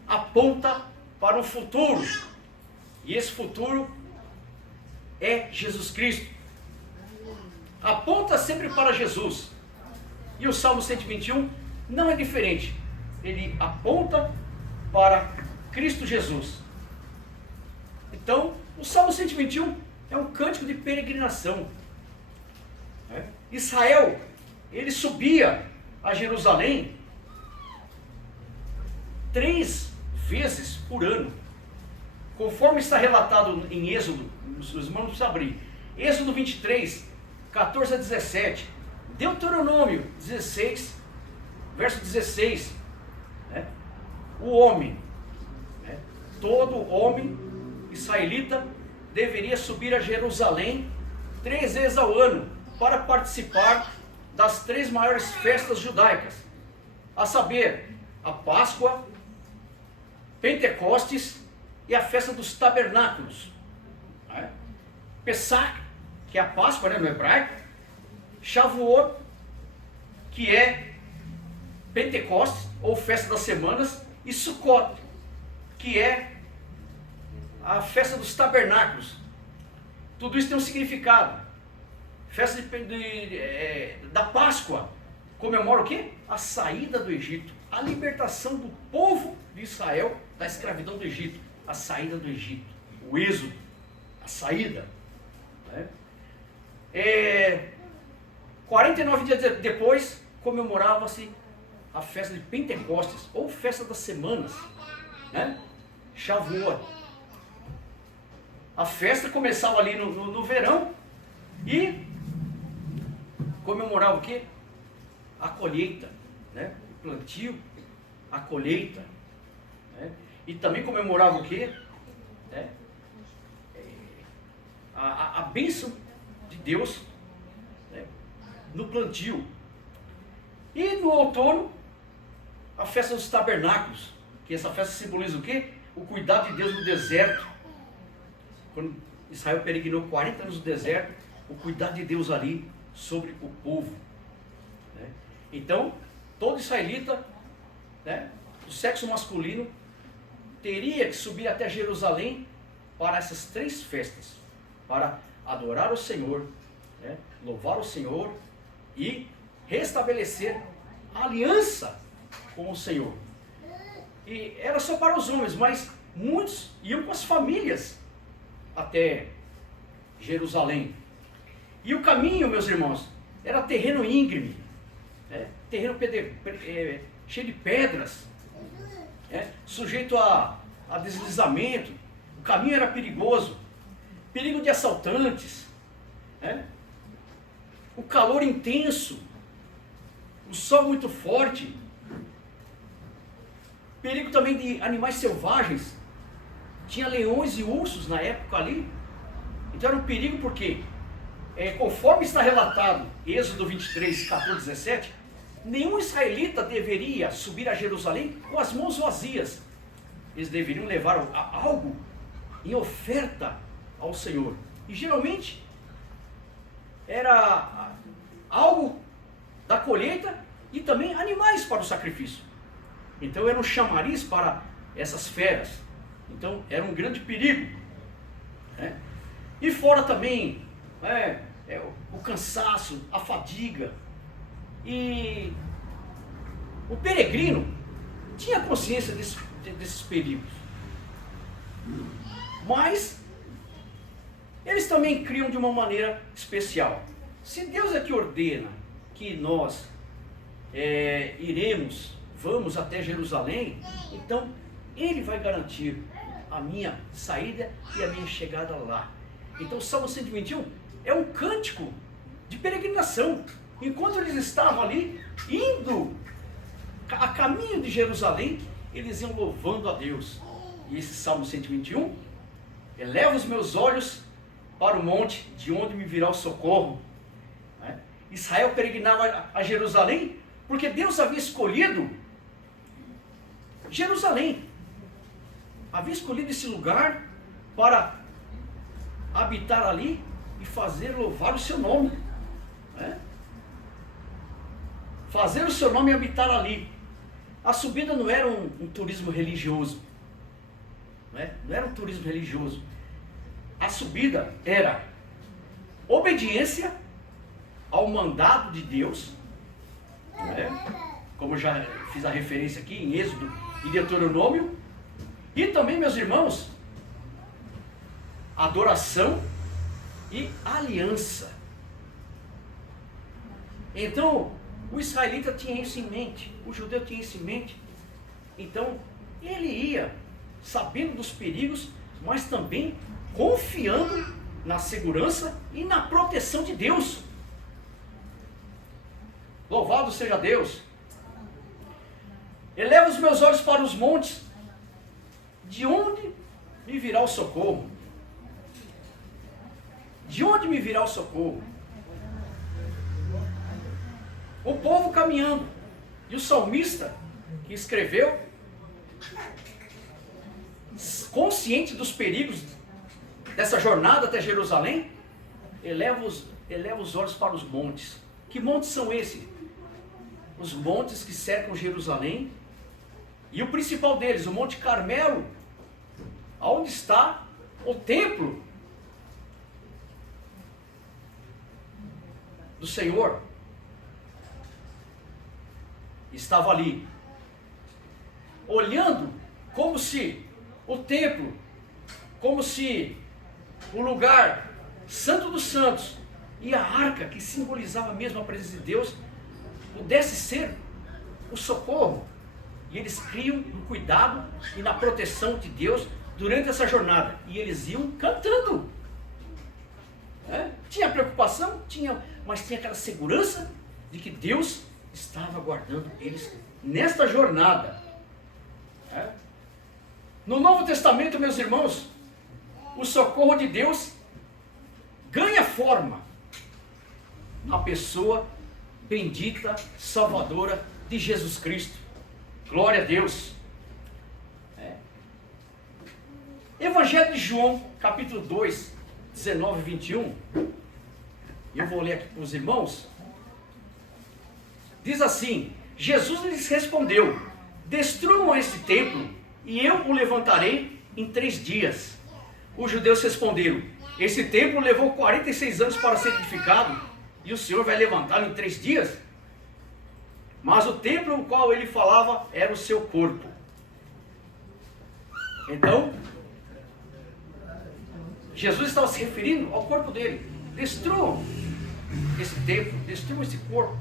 aponta para um futuro. E esse futuro é Jesus Cristo. Aponta sempre para Jesus. E o Salmo 121 não é diferente. Ele aponta para Cristo Jesus. Então, o Salmo 121 é um cântico de peregrinação. Israel, ele subia a Jerusalém 3 vezes por ano. Conforme está relatado em Êxodo, os irmãos precisam abrir. Êxodo 23, 14 a 17. Deuteronômio 16, verso 16. O homem, todo homem israelita deveria subir a Jerusalém 3 vezes ao ano para participar das 3 maiores festas judaicas, a saber, a Páscoa, Pentecostes e a festa dos tabernáculos. Pessach, que é a Páscoa, no hebraico, Shavuot, que é Pentecostes, ou festa das semanas, e Sukkot, que é a festa dos tabernáculos. Tudo isso tem um significado. Festa da Páscoa comemora o quê? A saída do Egito, a libertação do povo de Israel da escravidão do Egito, a saída do Egito, o êxodo, a saída. 49 dias depois comemorava-se a festa de Pentecostes, ou festa das semanas, Shavuot. A festa começava ali no verão e comemorava o quê? A colheita, né? O plantio, a colheita, né? E também comemorava o quê? Né? A bênção de Deus, né? No plantio. E no outono, a festa dos tabernáculos, que essa festa simboliza o quê? O cuidado de Deus no deserto. Quando Israel peregrinou 40 anos no deserto, o cuidado de Deus ali sobre o povo, né? Então, todo israelita, né, do sexo masculino teria que subir até Jerusalém para essas 3 festas, para adorar o Senhor, né, louvar o Senhor e restabelecer a aliança com o Senhor. E era só para os homens, mas muitos iam com as famílias até Jerusalém. E o caminho, meus irmãos, era terreno íngreme, né? Terreno cheio de pedras, né? Sujeito a deslizamento. O caminho era perigoso, perigo de assaltantes, né? O calor intenso, o sol muito forte, perigo também de animais selvagens. Tinha leões e ursos na época ali. Então era um perigo porque, conforme está relatado, Êxodo 23, 14, 17, nenhum israelita deveria subir a Jerusalém com as mãos vazias. Eles deveriam levar algo em oferta ao Senhor. E geralmente era algo da colheita e também animais para o sacrifício. Então era um chamariz para essas feras. Então era um grande perigo, né? E fora também o cansaço, a fadiga. E o peregrino tinha consciência desses perigos. Mas eles também criam de uma maneira especial. Se Deus é que ordena que nós vamos até Jerusalém, então Ele vai garantir a minha saída e a minha chegada lá. Então o Salmo 121 é um cântico de peregrinação. Enquanto eles estavam ali, indo a caminho de Jerusalém, eles iam louvando a Deus. E esse Salmo 121, eleva os meus olhos para o monte, de onde me virá o socorro. Né? Israel peregrinava a Jerusalém, porque Deus havia escolhido Jerusalém. Havia escolhido esse lugar para habitar ali e fazer louvar o seu nome, né? Fazer o seu nome habitar ali. A subida não era um turismo religioso, né? Não era um turismo religioso. A subida era obediência ao mandado de Deus, né? Como eu já fiz a referência aqui em Êxodo e Deuteronômio. E também, meus irmãos, adoração e aliança. Então, o israelita tinha isso em mente, o judeu tinha isso em mente. Então, ele ia sabendo dos perigos, mas também confiando na segurança e na proteção de Deus. Louvado seja Deus. Eleva os meus olhos para os montes, de onde me virá o socorro? De onde me virá o socorro? O povo caminhando, e o salmista que escreveu, consciente dos perigos dessa jornada até Jerusalém, eleva os olhos para os montes. Que montes são esses? Os montes que cercam Jerusalém, e o principal deles, o Monte Carmelo, onde está o templo do Senhor. Estava ali, olhando como se o templo, como se o lugar santo dos santos e a arca, que simbolizava mesmo a presença de Deus, pudesse ser o socorro. E eles criam no cuidado e na proteção de Deus durante essa jornada. E eles iam cantando. Tinha preocupação, mas tinha aquela segurança de que Deus estava guardando eles nesta jornada. No Novo Testamento, meus irmãos, o socorro de Deus ganha forma na pessoa bendita, salvadora de Jesus Cristo. Glória a Deus. Evangelho de João, capítulo 2, 19 e 21. Eu vou ler aqui para os irmãos. Diz assim: Jesus lhes respondeu: destruam este templo e eu o levantarei em 3 dias. Os judeus responderam: esse templo levou 46 anos para ser edificado e o Senhor vai levantá-lo em 3 dias? Mas o templo o qual ele falava era o seu corpo. Então, Jesus estava se referindo ao corpo dele. Destruam esse templo, destruam esse corpo,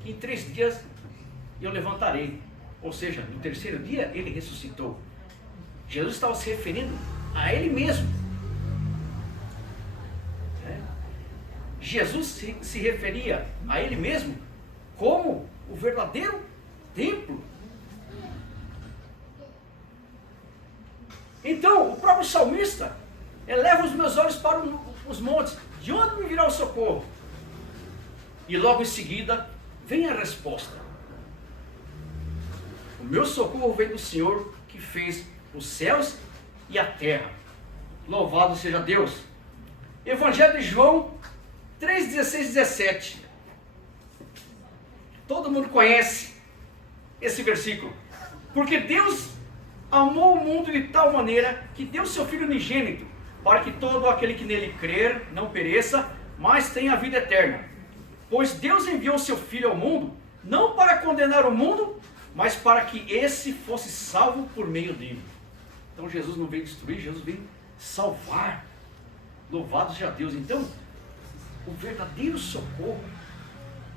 que em 3 dias eu levantarei. Ou seja, no 3º dia ele ressuscitou. Jesus estava se referindo a ele mesmo. Jesus se referia a ele mesmo como o verdadeiro templo. Então, o próprio salmista eleva os meus olhos para os montes. De onde me virá o socorro? E logo em seguida vem a resposta: o meu socorro vem do Senhor que fez os céus e a terra. Louvado seja Deus. Evangelho de João 3, 16 e 17. Todo mundo conhece esse versículo. Porque Deus amou o mundo de tal maneira que deu seu Filho unigênito, para que todo aquele que nele crer não pereça, mas tenha a vida eterna. Pois Deus enviou seu Filho ao mundo, não para condenar o mundo, mas para que esse fosse salvo por meio dele. Então Jesus não veio destruir, Jesus veio salvar. Louvado seja Deus. Então, o verdadeiro socorro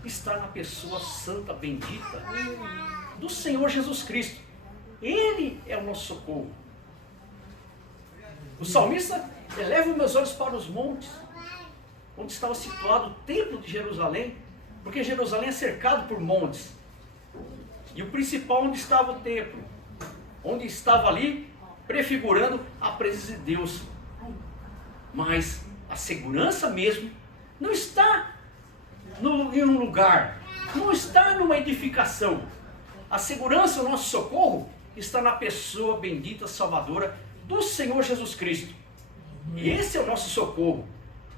está na pessoa santa, bendita do Senhor Jesus Cristo. Ele é o nosso socorro. O salmista eleva os meus olhos para os montes, onde estava situado o templo de Jerusalém, porque Jerusalém é cercado por montes. E o principal onde estava o templo, onde estava ali prefigurando a presença de Deus. Mas a segurança mesmo não está em um lugar, não está numa edificação. A segurança, o nosso socorro, está na pessoa bendita, salvadora do Senhor Jesus Cristo. Esse é o nosso socorro.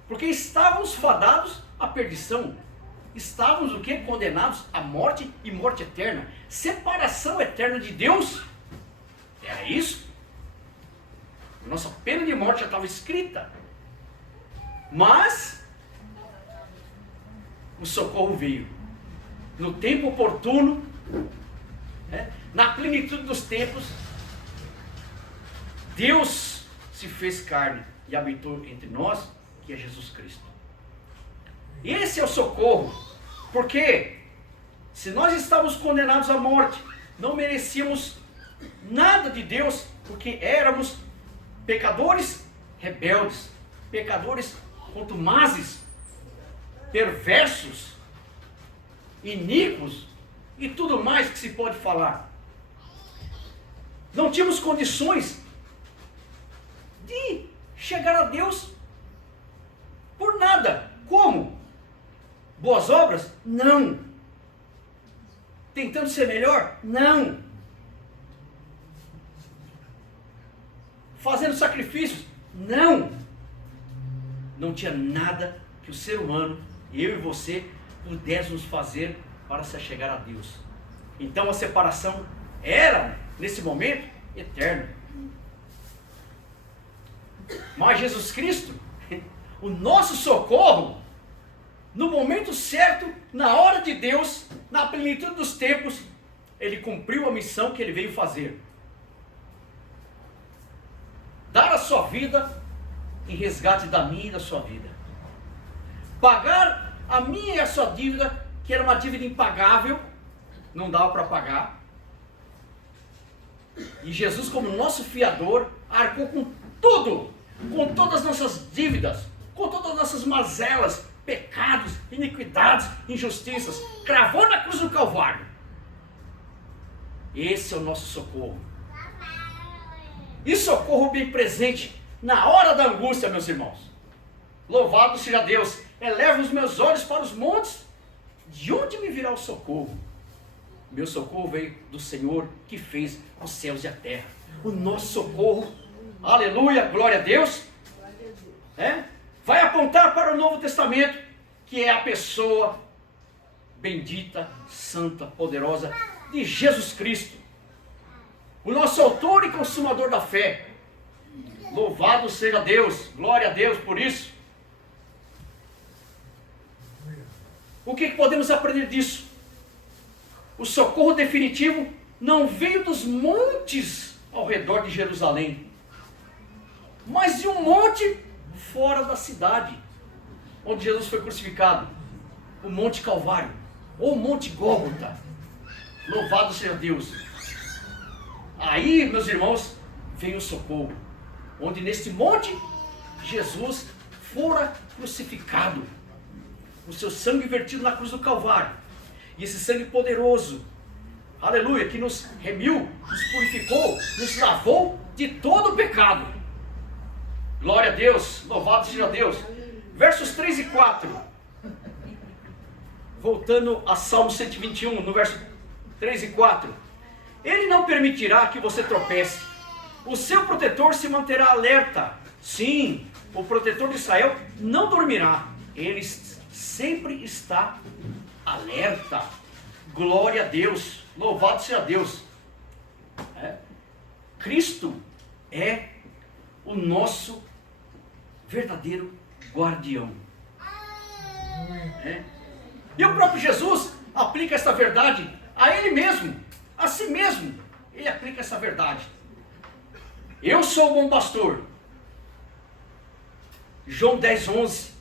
Porque estávamos fadados à perdição. Estávamos o quê? Condenados à morte e morte eterna. Separação eterna de Deus. Era isso. Nossa pena de morte já estava escrita. Mas o socorro veio no tempo oportuno, na plenitude dos tempos. Deus se fez carne e habitou entre nós, que é Jesus Cristo. Esse é o socorro, porque se nós estávamos condenados à morte, não merecíamos nada de Deus, porque éramos pecadores rebeldes, pecadores contumazes, perversos, iníquos e tudo mais que se pode falar. Não tínhamos condições de chegar a Deus por nada. Como? Boas obras? Não. Tentando ser melhor? Não. Fazendo sacrifícios? Não. Não tinha nada que o ser humano, eu e você, pudéssemos fazer para se chegar a Deus. Então a separação era, nesse momento, eterna. Mas Jesus Cristo, o nosso socorro, no momento certo, na hora de Deus, na plenitude dos tempos, Ele cumpriu a missão que Ele veio fazer. Dar a sua vida em resgate da minha e da sua vida. Pagar a minha e a sua dívida, que era uma dívida impagável, não dava para pagar. E Jesus, como nosso fiador, arcou com tudo, com todas as nossas dívidas, com todas as nossas mazelas, pecados, iniquidades, injustiças, cravou na cruz do Calvário. Esse é o nosso socorro. E socorro bem presente na hora da angústia, meus irmãos. Louvado seja Deus. Elevo os meus olhos para os montes. De onde me virá o socorro? Meu socorro veio do Senhor que fez os céus e a terra. O nosso socorro, aleluia, glória a Deus, vai apontar para o Novo Testamento, que é a pessoa bendita, santa, poderosa de Jesus Cristo, o nosso autor e consumador da fé. Louvado seja Deus, glória a Deus por isso. O que podemos aprender disso? O socorro definitivo não veio dos montes ao redor de Jerusalém, mas de um monte fora da cidade, onde Jesus foi crucificado, o Monte Calvário, ou Monte Gólgota. Louvado seja Deus. Aí, meus irmãos, vem o socorro, onde neste monte Jesus fora crucificado, o seu sangue vertido na cruz do Calvário, e esse sangue poderoso, aleluia, que nos remiu, nos purificou, nos lavou de todo o pecado. Glória a Deus, louvado seja Deus. Versos 3 e 4, voltando a Salmo 121, no verso 3 e 4. Ele não permitirá que você tropece, o seu protetor se manterá alerta. Sim, o protetor de Israel não dormirá, ele sempre está alerta. Glória a Deus, louvado seja Deus. Cristo é o nosso verdadeiro guardião. E o próprio Jesus aplica esta verdade a Ele mesmo, a si mesmo. Ele aplica essa verdade. Eu sou o bom pastor. João 10, 11.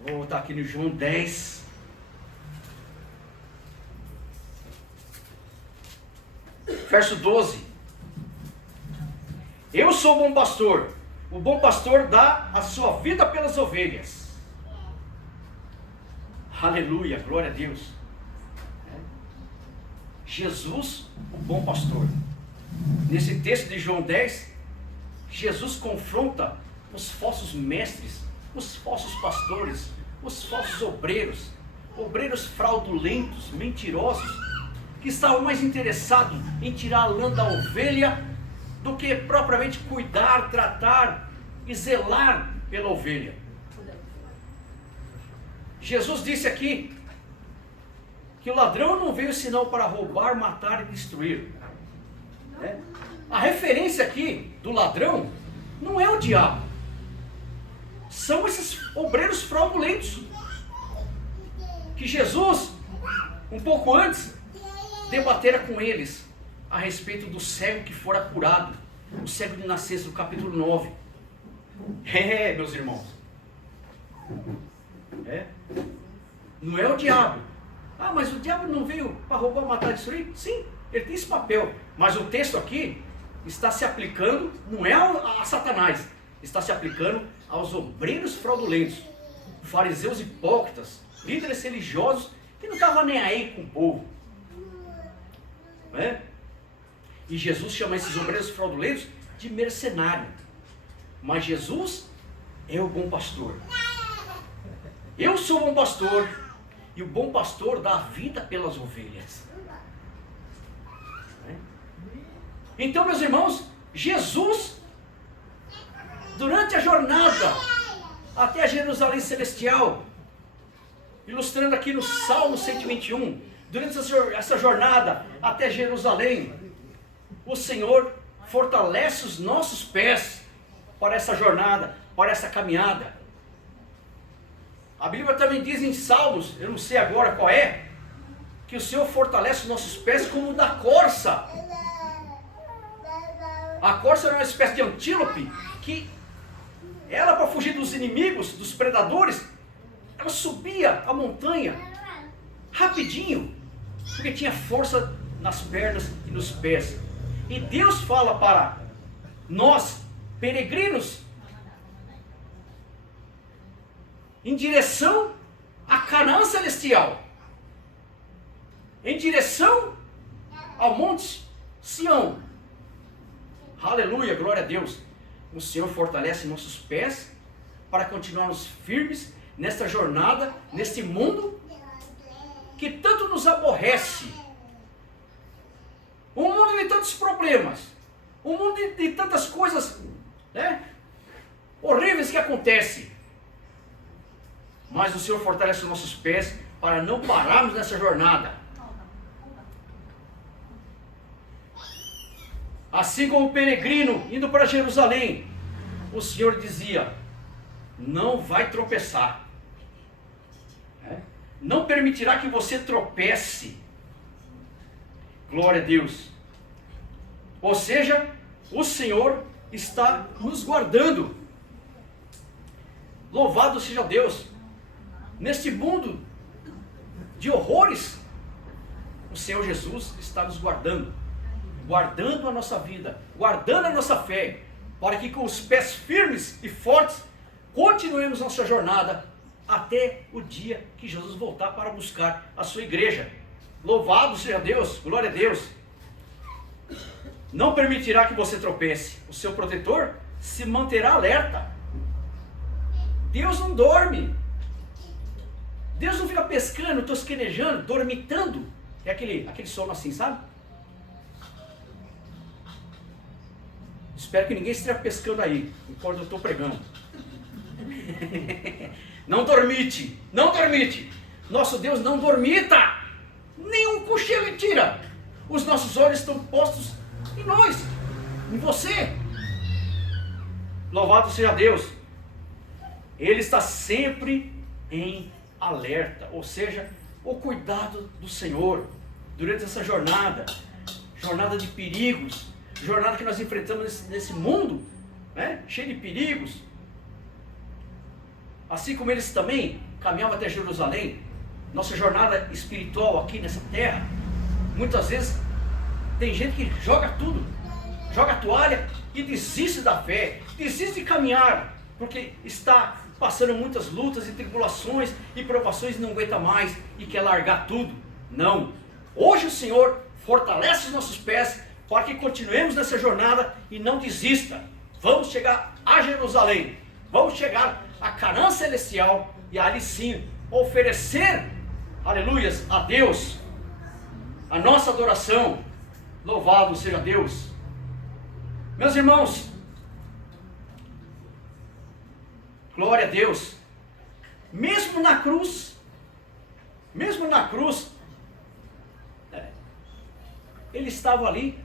Vou botar aqui no João 10. Verso 12. Eu sou o bom pastor. O bom pastor dá a sua vida pelas ovelhas. Aleluia, glória a Deus. Jesus, o bom pastor. Nesse texto de João 10, Jesus confronta os falsos mestres, os falsos pastores, os falsos obreiros, obreiros fraudulentos, mentirosos, que estavam mais interessados em tirar a lã da ovelha do que propriamente cuidar, tratar e zelar pela ovelha. Jesus disse aqui que o ladrão não veio senão para roubar, matar e destruir. A referência aqui do ladrão não é o diabo, são esses obreiros fraudulentos que Jesus, um pouco antes, debatera com eles a respeito do cego que fora curado, o cego de nascença, no capítulo 9. Meus irmãos, não é o diabo. Ah, mas o diabo não veio para roubar, matar e destruir? Sim, ele tem esse papel, mas o texto aqui está se aplicando, não é a Satanás, está se aplicando aos obreiros fraudulentos, fariseus hipócritas, líderes religiosos que não estavam nem aí com o povo. E Jesus chama esses obreiros fraudulentos de mercenário. Mas Jesus é o bom pastor. Eu sou o bom pastor, e o bom pastor dá a vida pelas ovelhas. Então, meus irmãos, Jesus, durante a jornada até a Jerusalém Celestial, ilustrando aqui no Salmo 121, durante essa jornada até Jerusalém, o Senhor fortalece os nossos pés para essa jornada, para essa caminhada. A Bíblia também diz em Salmos, eu não sei agora qual é, que o Senhor fortalece os nossos pés como o da corça. A corça era uma espécie de antílope que ela, para fugir dos inimigos, dos predadores, ela subia a montanha rapidinho, porque tinha força nas pernas e nos pés. E Deus fala para nós, peregrinos, em direção a Canaã celestial, em direção ao monte Sião. Aleluia, glória a Deus. O Senhor fortalece nossos pés para continuarmos firmes nesta jornada, neste mundo que tanto nos aborrece. Um mundo de tantos problemas, um mundo de tantas coisas, né, horríveis que acontecem. Mas o Senhor fortalece os nossos pés para não pararmos nessa jornada. Assim como o peregrino indo para Jerusalém, o Senhor dizia: não vai tropeçar. Não permitirá que você tropece. Glória a Deus. Ou seja, o Senhor está nos guardando. Louvado seja Deus. Neste mundo de horrores, o Senhor Jesus está nos guardando. Guardando a nossa vida, guardando a nossa fé, para que com os pés firmes e fortes, continuemos nossa jornada até o dia que Jesus voltar para buscar a sua igreja. Louvado seja Deus, glória a Deus. Não permitirá que você tropece. O seu protetor se manterá alerta. Deus não dorme. Deus não fica pescando, tosquenejando, dormitando. É aquele sono assim, sabe? Espero que ninguém esteja pescando aí, enquanto eu estou pregando. Não dormite, não dormite. Nosso Deus não dormita. Nenhum cochilo ele tira. Os nossos olhos estão postos em nós, em você. Louvado seja Deus. Ele está sempre em alerta, ou seja, o cuidado do Senhor durante essa jornada de perigos, jornada que nós enfrentamos nesse mundo, né, cheio de perigos. Assim como eles também caminhavam até Jerusalém, nossa jornada espiritual aqui nessa terra, muitas vezes tem gente que joga tudo, joga a toalha e desiste da fé, desiste de caminhar, porque está passando muitas lutas e tribulações e provações e não aguenta mais e quer largar tudo. Não, hoje o Senhor fortalece os nossos pés para que continuemos nessa jornada e não desista. Vamos chegar a Jerusalém, vamos chegar a Canaã celestial e ali sim oferecer, aleluias, a Deus a nossa adoração. Louvado seja Deus. Meus irmãos, glória a Deus. Mesmo na cruz, ele estava ali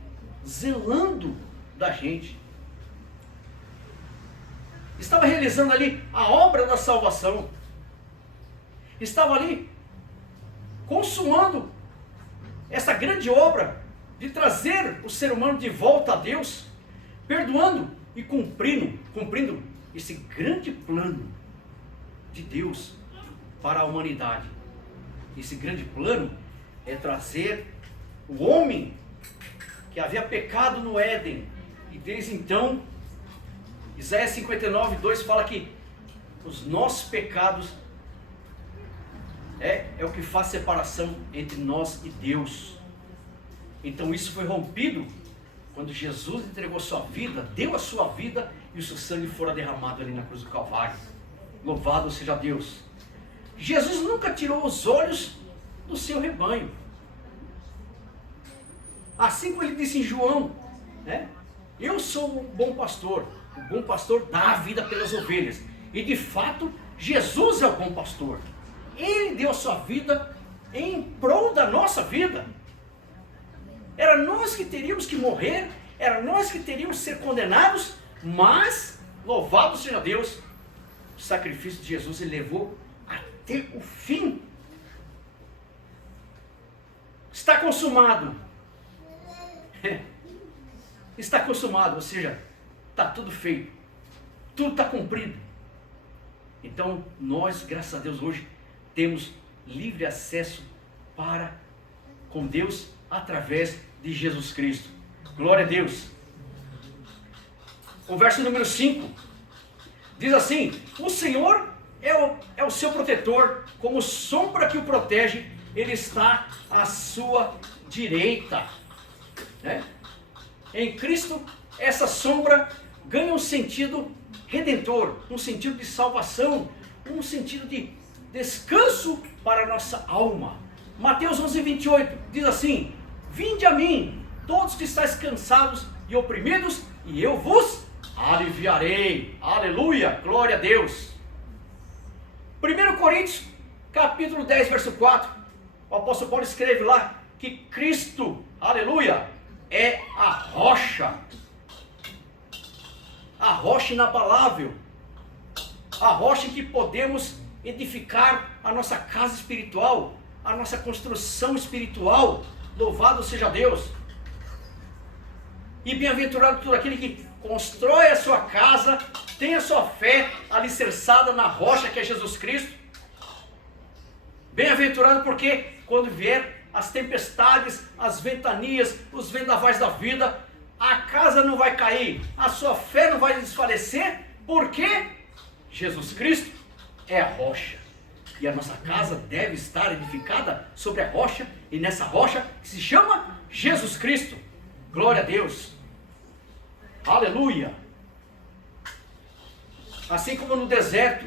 zelando da gente. Estava realizando ali a obra da salvação. Estava ali consumando essa grande obra de trazer o ser humano de volta a Deus, perdoando e cumprindo esse grande plano de Deus para a humanidade. Esse grande plano é trazer o homem que havia pecado no Éden, e desde então, Isaías 59, 2 fala que os nossos pecados é o que faz separação entre nós e Deus. Então isso foi rompido quando Jesus entregou sua vida, deu a sua vida e o seu sangue fora derramado ali na cruz do Calvário. Louvado seja Deus. Jesus nunca tirou os olhos do seu rebanho. Assim como ele disse em João, né? Eu sou o bom pastor dá a vida pelas ovelhas. E de fato, Jesus é o bom pastor. Ele deu a sua vida em prol da nossa vida. Era nós que teríamos que morrer, era nós que teríamos que ser condenados, mas, louvado seja Deus, o sacrifício de Jesus ele levou até o fim. Está consumado. Está consumado, ou seja, está tudo feito, tudo está cumprido. Então nós, graças a Deus, hoje temos livre acesso para com Deus através de Jesus Cristo. Glória a Deus. O verso número 5 diz assim: o Senhor é o seu protetor, como sombra que o protege, Ele está à sua direita. Né? Em Cristo, essa sombra ganha um sentido redentor, um sentido de salvação, um sentido de descanso para a nossa alma. Mateus 11:28 diz assim: vinde a mim, todos que estáis cansados e oprimidos, e eu vos aliviarei. Aleluia, glória a Deus. 1 Coríntios, capítulo 10, verso 4, o apóstolo Paulo escreve lá que Cristo, aleluia, é a rocha inabalável, a rocha em que podemos edificar a nossa casa espiritual, a nossa construção espiritual. Louvado seja Deus. E bem-aventurado todo aquele que constrói a sua casa, tem a sua fé alicerçada na rocha que é Jesus Cristo. Bem-aventurado porque quando vier as tempestades, as ventanias, os vendavais da vida, a casa não vai cair, a sua fé não vai desfalecer, porque Jesus Cristo é a rocha. E a nossa casa deve estar edificada sobre a rocha, e nessa rocha que se chama Jesus Cristo. Glória a Deus. Aleluia. Assim como no deserto,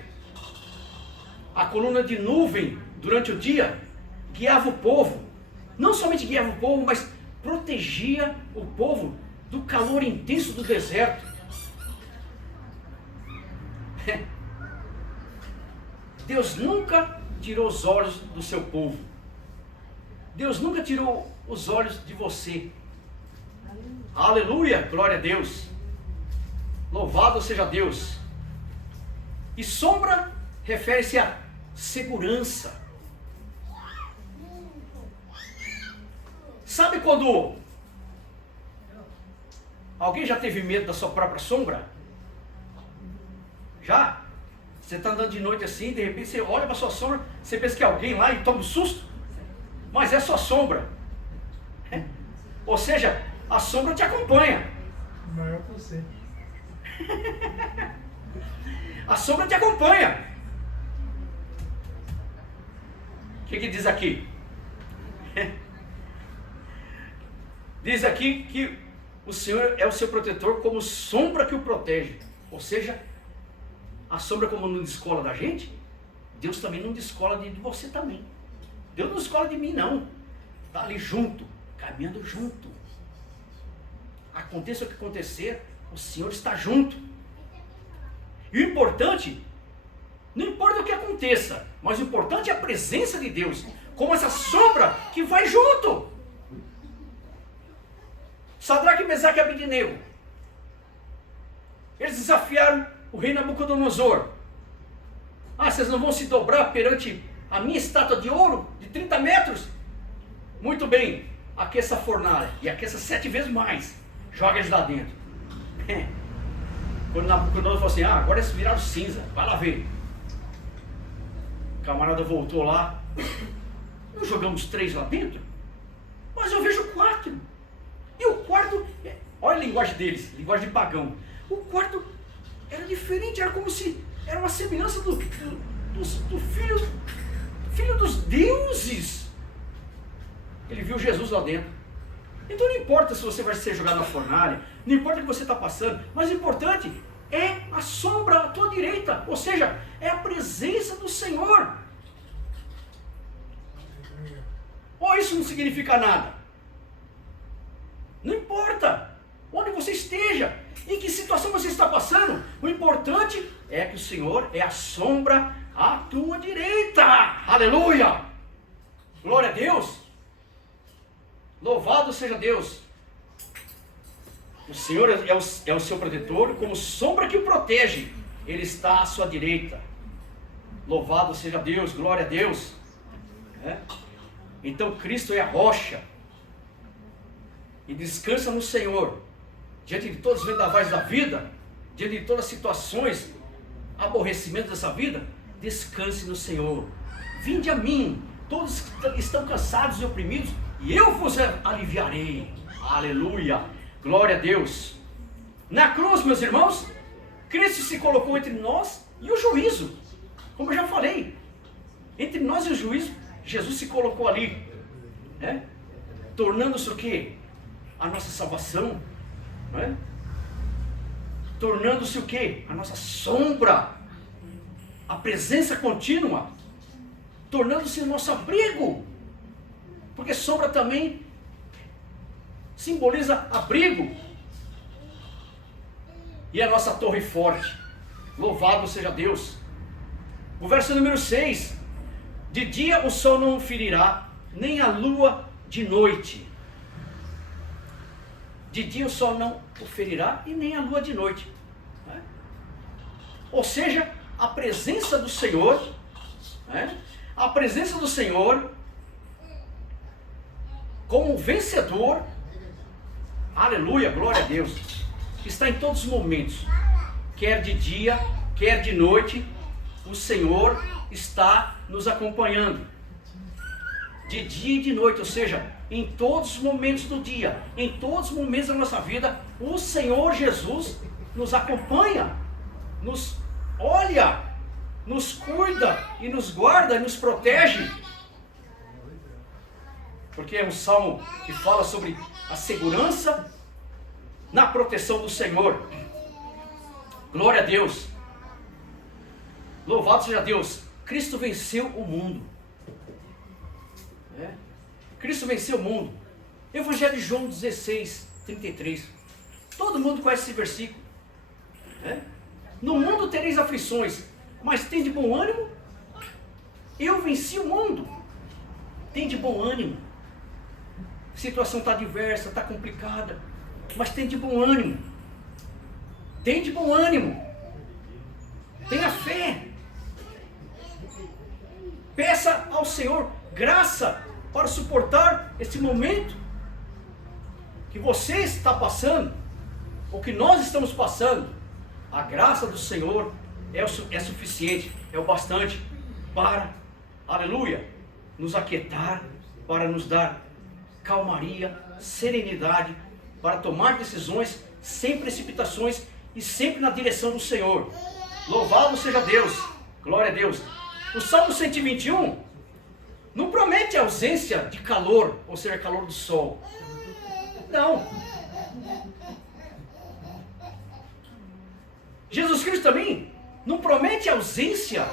a coluna de nuvem durante o dia guiava o povo. Não somente guiava o povo, mas protegia o povo do calor intenso do deserto. Deus nunca tirou os olhos do seu povo. Deus nunca tirou os olhos de você. Aleluia, glória a Deus. Louvado seja Deus. E sombra refere-se a segurança. Sabe quando alguém já teve medo da sua própria sombra? Já? Você está andando de noite assim, de repente você olha para a sua sombra, você pensa que é alguém lá e toma um susto, mas é sua sombra. Ou seja, a sombra te acompanha. Maior que você. A sombra te acompanha. O que diz aqui? Diz aqui que o Senhor é o seu protetor, como sombra que o protege. Ou seja, a sombra como não descola da gente, Deus também não descola de você também. Deus não descola de mim não. Está ali junto, caminhando junto. Aconteça o que acontecer, o Senhor está junto. E o importante, não importa o que aconteça, mas o importante é a presença de Deus, como essa sombra que vai junto. Sadraque, Mesaque e Abednego, eles desafiaram o rei Nabucodonosor. Vocês não vão se dobrar perante a minha estátua de ouro de 30 metros? Muito bem, aqueça a fornalha e aqueça 7 vezes mais. Joga eles lá dentro. Quando Nabucodonosor falou assim, agora eles viraram cinza, vai lá ver. O camarada voltou lá. Nós jogamos 3 lá dentro, mas eu vejo 4. E o quarto, olha a linguagem deles, linguagem de pagão. O quarto era diferente, era como se era uma semelhança do filho dos deuses. Ele viu Jesus lá dentro. Então não importa se você vai ser jogado na fornalha, não importa o que você está passando, mas o importante é a sombra à tua direita, ou seja, é a presença do Senhor. Ou isso não significa nada? Não importa onde você esteja, em que situação você está passando, o importante é que o Senhor é a sombra à tua direita. Aleluia! Glória a Deus! Louvado seja Deus! O Senhor é o seu protetor, como sombra que o protege, Ele está à sua direita. Louvado seja Deus, glória a Deus! Então Cristo é a rocha, e descansa no Senhor, diante de todos os vendavais da vida, diante de todas as situações, aborrecimentos dessa vida, descanse no Senhor. Vinde a mim, todos que estão cansados e oprimidos, e eu vos aliviarei. Aleluia, glória a Deus. Na cruz, meus irmãos, Cristo se colocou entre nós e o juízo. Como eu já falei, entre nós e o juízo, Jesus se colocou ali, né? Tornando-se o quê? A nossa salvação, né? Tornando-se o quê? A nossa sombra, a presença contínua, tornando-se o nosso abrigo, porque sombra também simboliza abrigo, e a nossa torre forte. Louvado seja Deus. O verso número 6: de dia o sol não ferirá, nem a lua de noite. De dia o sol não o ferirá e nem a lua de noite, né? Ou seja, a presença do Senhor, né? A presença do Senhor como vencedor, aleluia, glória a Deus, está em todos os momentos, quer de dia, quer de noite, o Senhor está nos acompanhando, de dia e de noite, ou seja, em todos os momentos do dia, em todos os momentos da nossa vida, o Senhor Jesus nos acompanha, nos olha, nos cuida e nos guarda e nos protege. Porque é um salmo que fala sobre a segurança na proteção do Senhor. Glória a Deus. Louvado seja Deus. Cristo venceu o mundo. Cristo venceu o mundo. Evangelho de João 16, 33. Todo mundo conhece esse versículo. No mundo tereis aflições, mas tem de bom ânimo. Eu venci o mundo. Tem de bom ânimo. A situação está diversa, está complicada, mas tem de bom ânimo. Tem de bom ânimo. Tenha fé. Peça ao Senhor graça para suportar esse momento que você está passando, ou que nós estamos passando. A graça do Senhor é suficiente, é o bastante para, aleluia, nos aquietar, para nos dar calmaria, serenidade, para tomar decisões sem precipitações e sempre na direção do Senhor. Louvado seja Deus, glória a Deus. O Salmo 121 não promete ausência de calor, ou seja, calor do sol. Não. Jesus Cristo também não promete ausência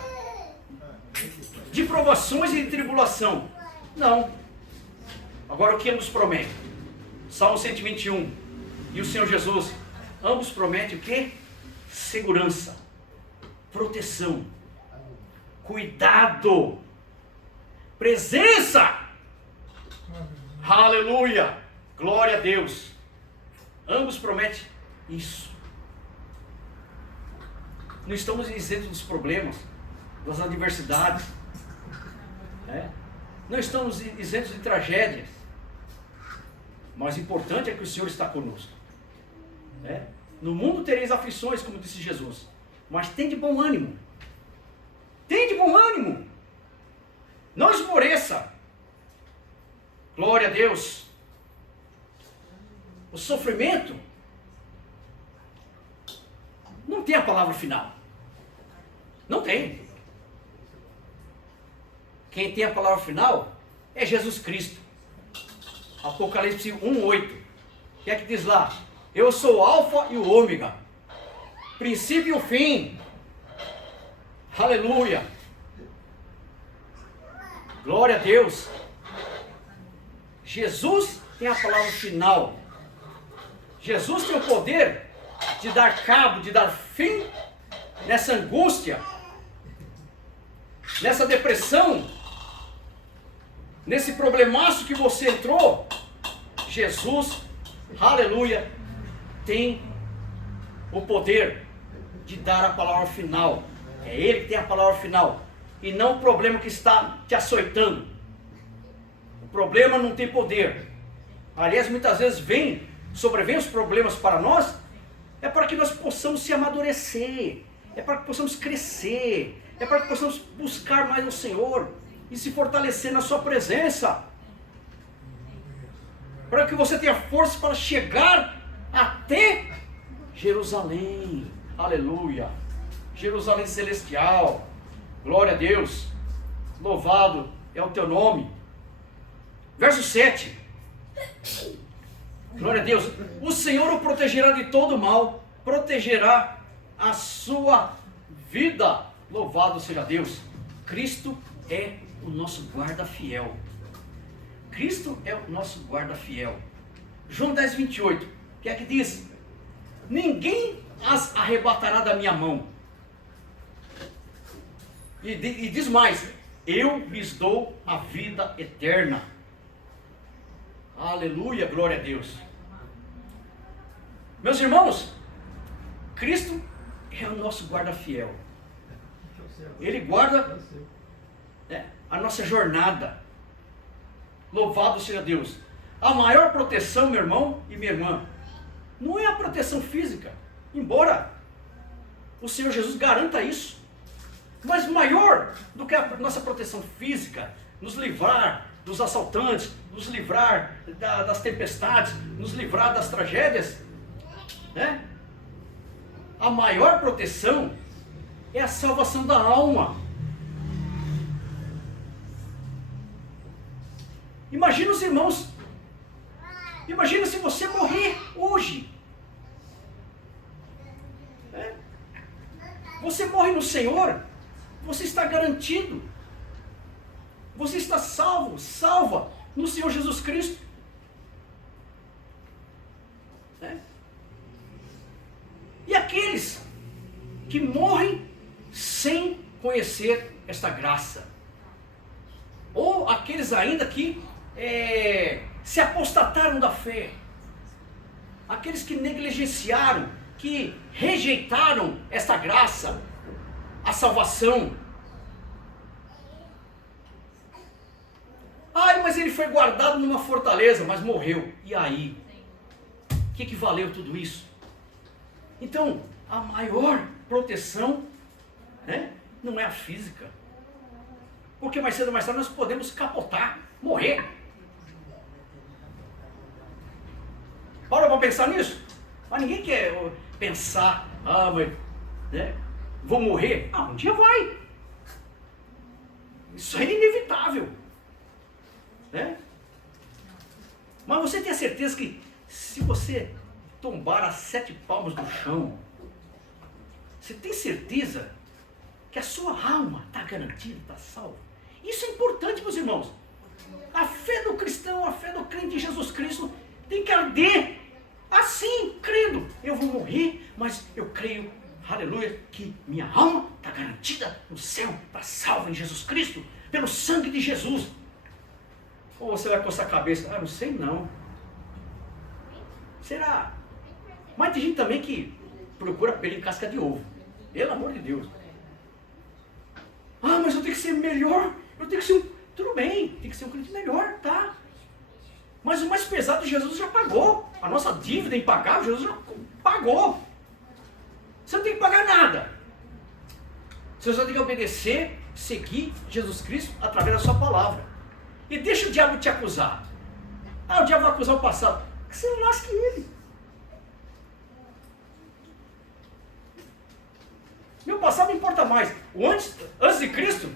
de provações e de tribulação. Não. Agora o que ambos prometem? Salmo 121 e o Senhor Jesus, ambos prometem o quê? Segurança, proteção, cuidado, presença. Aleluia, glória a Deus. Ambos prometem isso. Não estamos isentos dos problemas, das adversidades, não estamos isentos de tragédias, mas o importante é que o Senhor está conosco. No mundo tereis aflições, como disse Jesus, mas tem de bom ânimo. Tem de bom ânimo. Não esmoreça. Glória a Deus. O sofrimento não tem a palavra final. Não tem. Quem tem a palavra final é Jesus Cristo. Apocalipse 1:8. O que é que diz lá? Eu sou o alfa e o ômega, princípio e o fim. Aleluia. Glória a Deus. Jesus tem a palavra final. Jesus tem o poder de dar cabo, de dar fim nessa angústia, nessa depressão, nesse problemaço que você entrou. Jesus, aleluia, tem o poder de dar a palavra final. É Ele que tem a palavra final, e não o problema que está te açoitando. O problema não tem poder. Aliás, muitas vezes sobrevêm os problemas para nós, é para que nós possamos se amadurecer, é para que possamos crescer, é para que possamos buscar mais o Senhor e se fortalecer na sua presença. para que você tenha força para chegar até Jerusalém. Aleluia. Jerusalém celestial. Glória a Deus. Louvado é o teu nome. Verso 7. Glória a Deus. O Senhor o protegerá de todo mal, protegerá a sua vida. Louvado seja Deus. Cristo é o nosso guarda fiel. Cristo é o nosso guarda fiel. João 10, 28. O que é que diz? Ninguém as arrebatará da minha mão. E diz mais: eu lhes dou a vida eterna. Aleluia, glória a Deus. Meus irmãos, Cristo é o nosso guarda fiel. Ele guarda, né, a nossa jornada. Louvado seja Deus. A maior proteção, meu irmão e minha irmã, não é a proteção física, embora o Senhor Jesus garanta isso. Mas maior do que a nossa proteção física, nos livrar dos assaltantes, nos livrar das tempestades, nos livrar das tragédias, né? A maior proteção é a salvação da alma. Imagina os irmãos, imagina se você morrer hoje. Você morre no Senhor, você está garantido. Você está salvo, salva no Senhor Jesus Cristo. E aqueles que morrem sem conhecer esta graça, ou aqueles ainda que se apostataram da fé, aqueles que negligenciaram, que rejeitaram esta graça, a salvação. Ai, mas ele foi guardado numa fortaleza, mas morreu. E aí? O que valeu tudo isso? Então, a maior proteção, né, não é a física. Porque mais cedo ou mais tarde nós podemos capotar, morrer. Para pra pensar nisso? Mas ninguém quer pensar, mas, né, vou morrer. Um dia vai. Isso é inevitável. Né? Mas você tem a certeza que se você tombar as 7 palmos do chão, você tem certeza que a sua alma está garantida, está salva? Isso é importante, meus irmãos. A fé do cristão, a fé do crente em Jesus Cristo tem que arder assim, crendo. Eu vou morrer, mas eu creio, aleluia, que minha alma está garantida no céu, está salva em Jesus Cristo, pelo sangue de Jesus. Ou você vai coçar a cabeça? Não sei não. Será? Mas tem gente também que procura pelo em casca de ovo. Pelo amor de Deus. Mas eu tenho que ser melhor. Eu tenho que ser Tudo bem, tem que ser um crente melhor, tá? Mas o mais pesado Jesus já pagou. A nossa dívida impagável, Jesus já pagou. Você não tem que pagar nada. Você só tem que obedecer, seguir Jesus Cristo através da sua palavra. E deixa o diabo te acusar. O diabo vai acusar o passado. Que você não lasque ele. Meu passado não importa mais. O antes de Cristo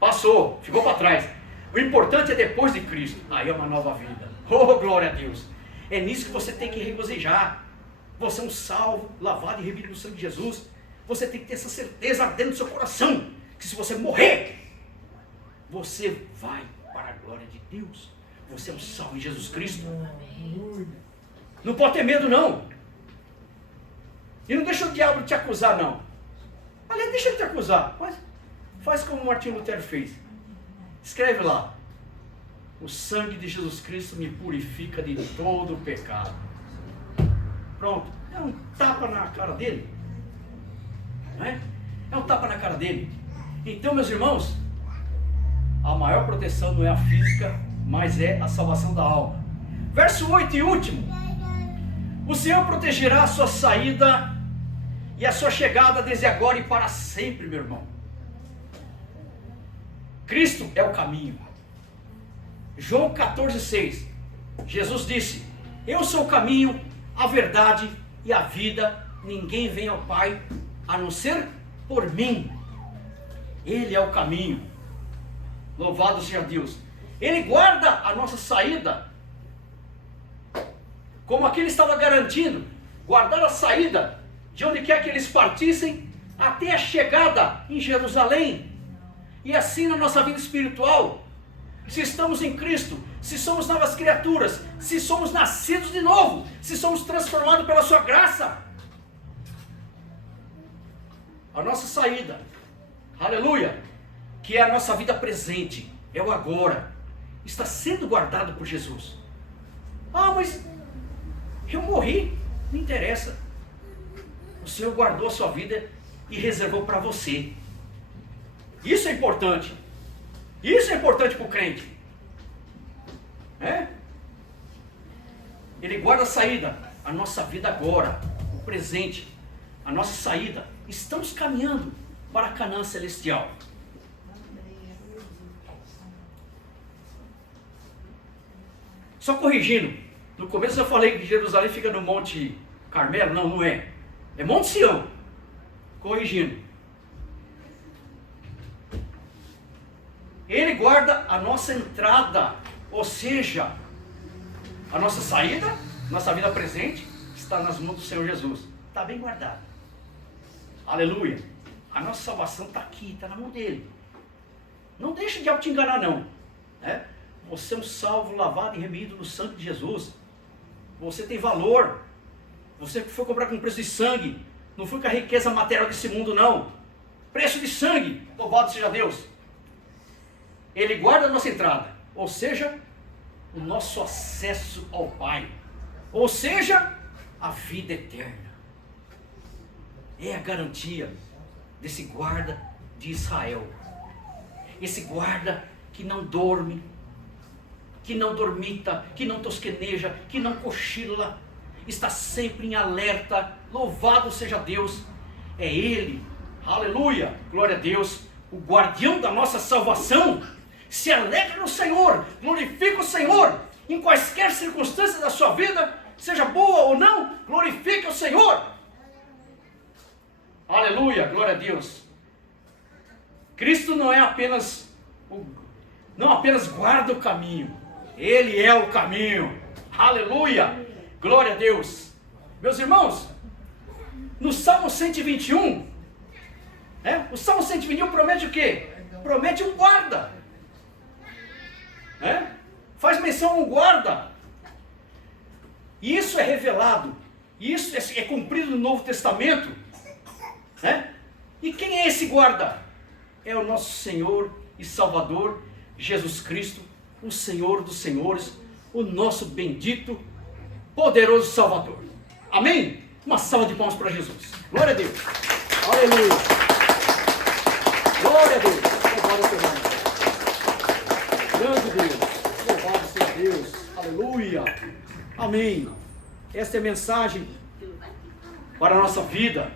passou, ficou para trás. O importante é depois de Cristo. Aí é uma nova vida. Oh, glória a Deus. É nisso que você tem que regozijar. Você é um salvo, lavado e remido no sangue de Jesus. Você tem que ter essa certeza dentro do seu coração. Que se você morrer, você vai para a glória de Deus. Você é um salvo em Jesus Cristo. Não pode ter medo, não. E não deixa o diabo te acusar, não. Aliás, deixa ele te acusar. Mas faz como o Martinho Lutero fez. Escreve lá: o sangue de Jesus Cristo me purifica de todo o pecado. Pronto. É um tapa na cara dele. Não é? É um tapa na cara dele. Então, meus irmãos, a maior proteção não é a física, mas é a salvação da alma. Verso 8 e último. O Senhor protegerá a sua saída e a sua chegada desde agora e para sempre, meu irmão. Cristo é o caminho. João 14,6. Jesus disse: eu sou o caminho, a verdade e a vida. Ninguém vem ao Pai a não ser por mim. Ele é o caminho. Louvado seja Deus. Ele guarda a nossa saída, como aqui ele estava garantindo, guardar a saída de onde quer que eles partissem até a chegada em Jerusalém. E assim na nossa vida espiritual, se estamos em Cristo, se somos novas criaturas, se somos nascidos de novo, se somos transformados pela sua graça, a nossa saída, aleluia, que é a nossa vida presente, é o agora, está sendo guardado por Jesus. Ah, mas eu morri, não interessa. O Senhor guardou a sua vida e reservou para você. Isso é importante. Isso é importante para o crente. Ele guarda a saída, a nossa vida agora, o presente, a nossa saída. Estamos caminhando para a Canaã celestial. Só corrigindo, no começo eu falei que Jerusalém fica no Monte Carmelo. Não, não é. É Monte Sião. Corrigindo. Ele guarda a nossa entrada, ou seja, a nossa saída, nossa vida presente, está nas mãos do Senhor Jesus. Está bem guardada. Aleluia. A nossa salvação está aqui, está na mão dele. Não deixa o diabo te enganar, não. Você é um salvo, lavado e remido no sangue de Jesus. Você tem valor. Você foi comprar com preço de sangue. Não foi com a riqueza material desse mundo, não. Preço de sangue. Louvado seja Deus. Ele guarda a nossa entrada, ou seja, o nosso acesso ao Pai, ou seja, a vida eterna. É a garantia desse guarda de Israel. Esse guarda que não dorme, que não dormita, que não tosqueneja, que não cochila, está sempre em alerta. Louvado seja Deus. É Ele, aleluia, glória a Deus, o guardião da nossa salvação. Se alegra no Senhor, glorifica o Senhor, em quaisquer circunstâncias da sua vida, seja boa ou não, glorifique o Senhor. Aleluia, glória a Deus. Cristo não apenas guarda o caminho, Ele é o caminho. Aleluia, glória a Deus. Meus irmãos, no Salmo 121, o Salmo 121 promete o quê? Promete um guarda. Faz menção a um guarda. Isso é revelado, isso é cumprido no Novo Testamento. E quem é esse guarda? É o nosso Senhor e Salvador Jesus Cristo, o Senhor dos Senhores, o nosso bendito, poderoso Salvador. Amém? Uma salva de palmas para Jesus. Glória a Deus. Aleluia. Glória a Deus. Louvado seja Deus. Grande Deus. Louvado seja Deus. Aleluia. Amém. Esta é a mensagem para a nossa vida.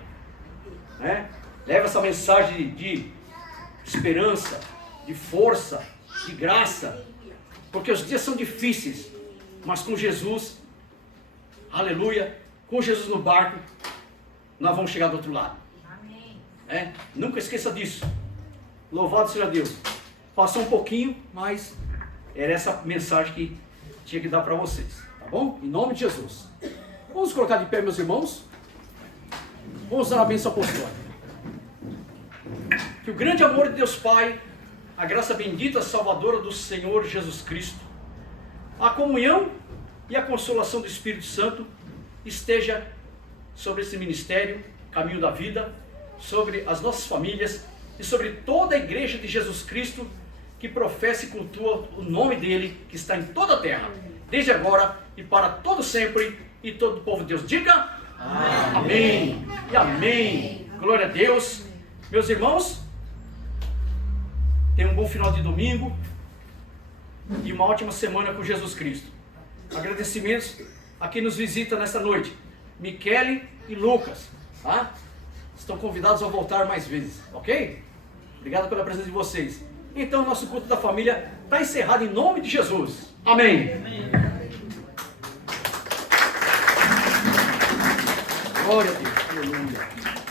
Leva essa mensagem de esperança, de força, de graça, porque os dias são difíceis, mas com Jesus, aleluia, com Jesus no barco, nós vamos chegar do outro lado. Amém. Nunca esqueça disso. Louvado seja Deus. Passou um pouquinho, mas era essa mensagem que tinha que dar para vocês, tá bom? Em nome de Jesus. Vamos colocar de pé, meus irmãos. Vamos dar a bênção apostólica. Que o grande amor de Deus Pai, a graça bendita salvadora do Senhor Jesus Cristo, a comunhão e a consolação do Espírito Santo esteja sobre esse ministério, Caminho da Vida, sobre as nossas famílias e sobre toda a igreja de Jesus Cristo que professa e cultua o nome dele, que está em toda a terra, desde agora e para todo sempre, e todo o povo de Deus diga amém. Amém e amém. Glória a Deus. Meus irmãos, tenham um bom final de domingo e uma ótima semana com Jesus Cristo. Agradecimentos a quem nos visita nesta noite, Michele e Lucas, tá? Estão convidados a voltar mais vezes, ok? Obrigado pela presença de vocês. Então, nosso culto da família está encerrado em nome de Jesus. Amém. Amém. Glória a Deus. Aleluia.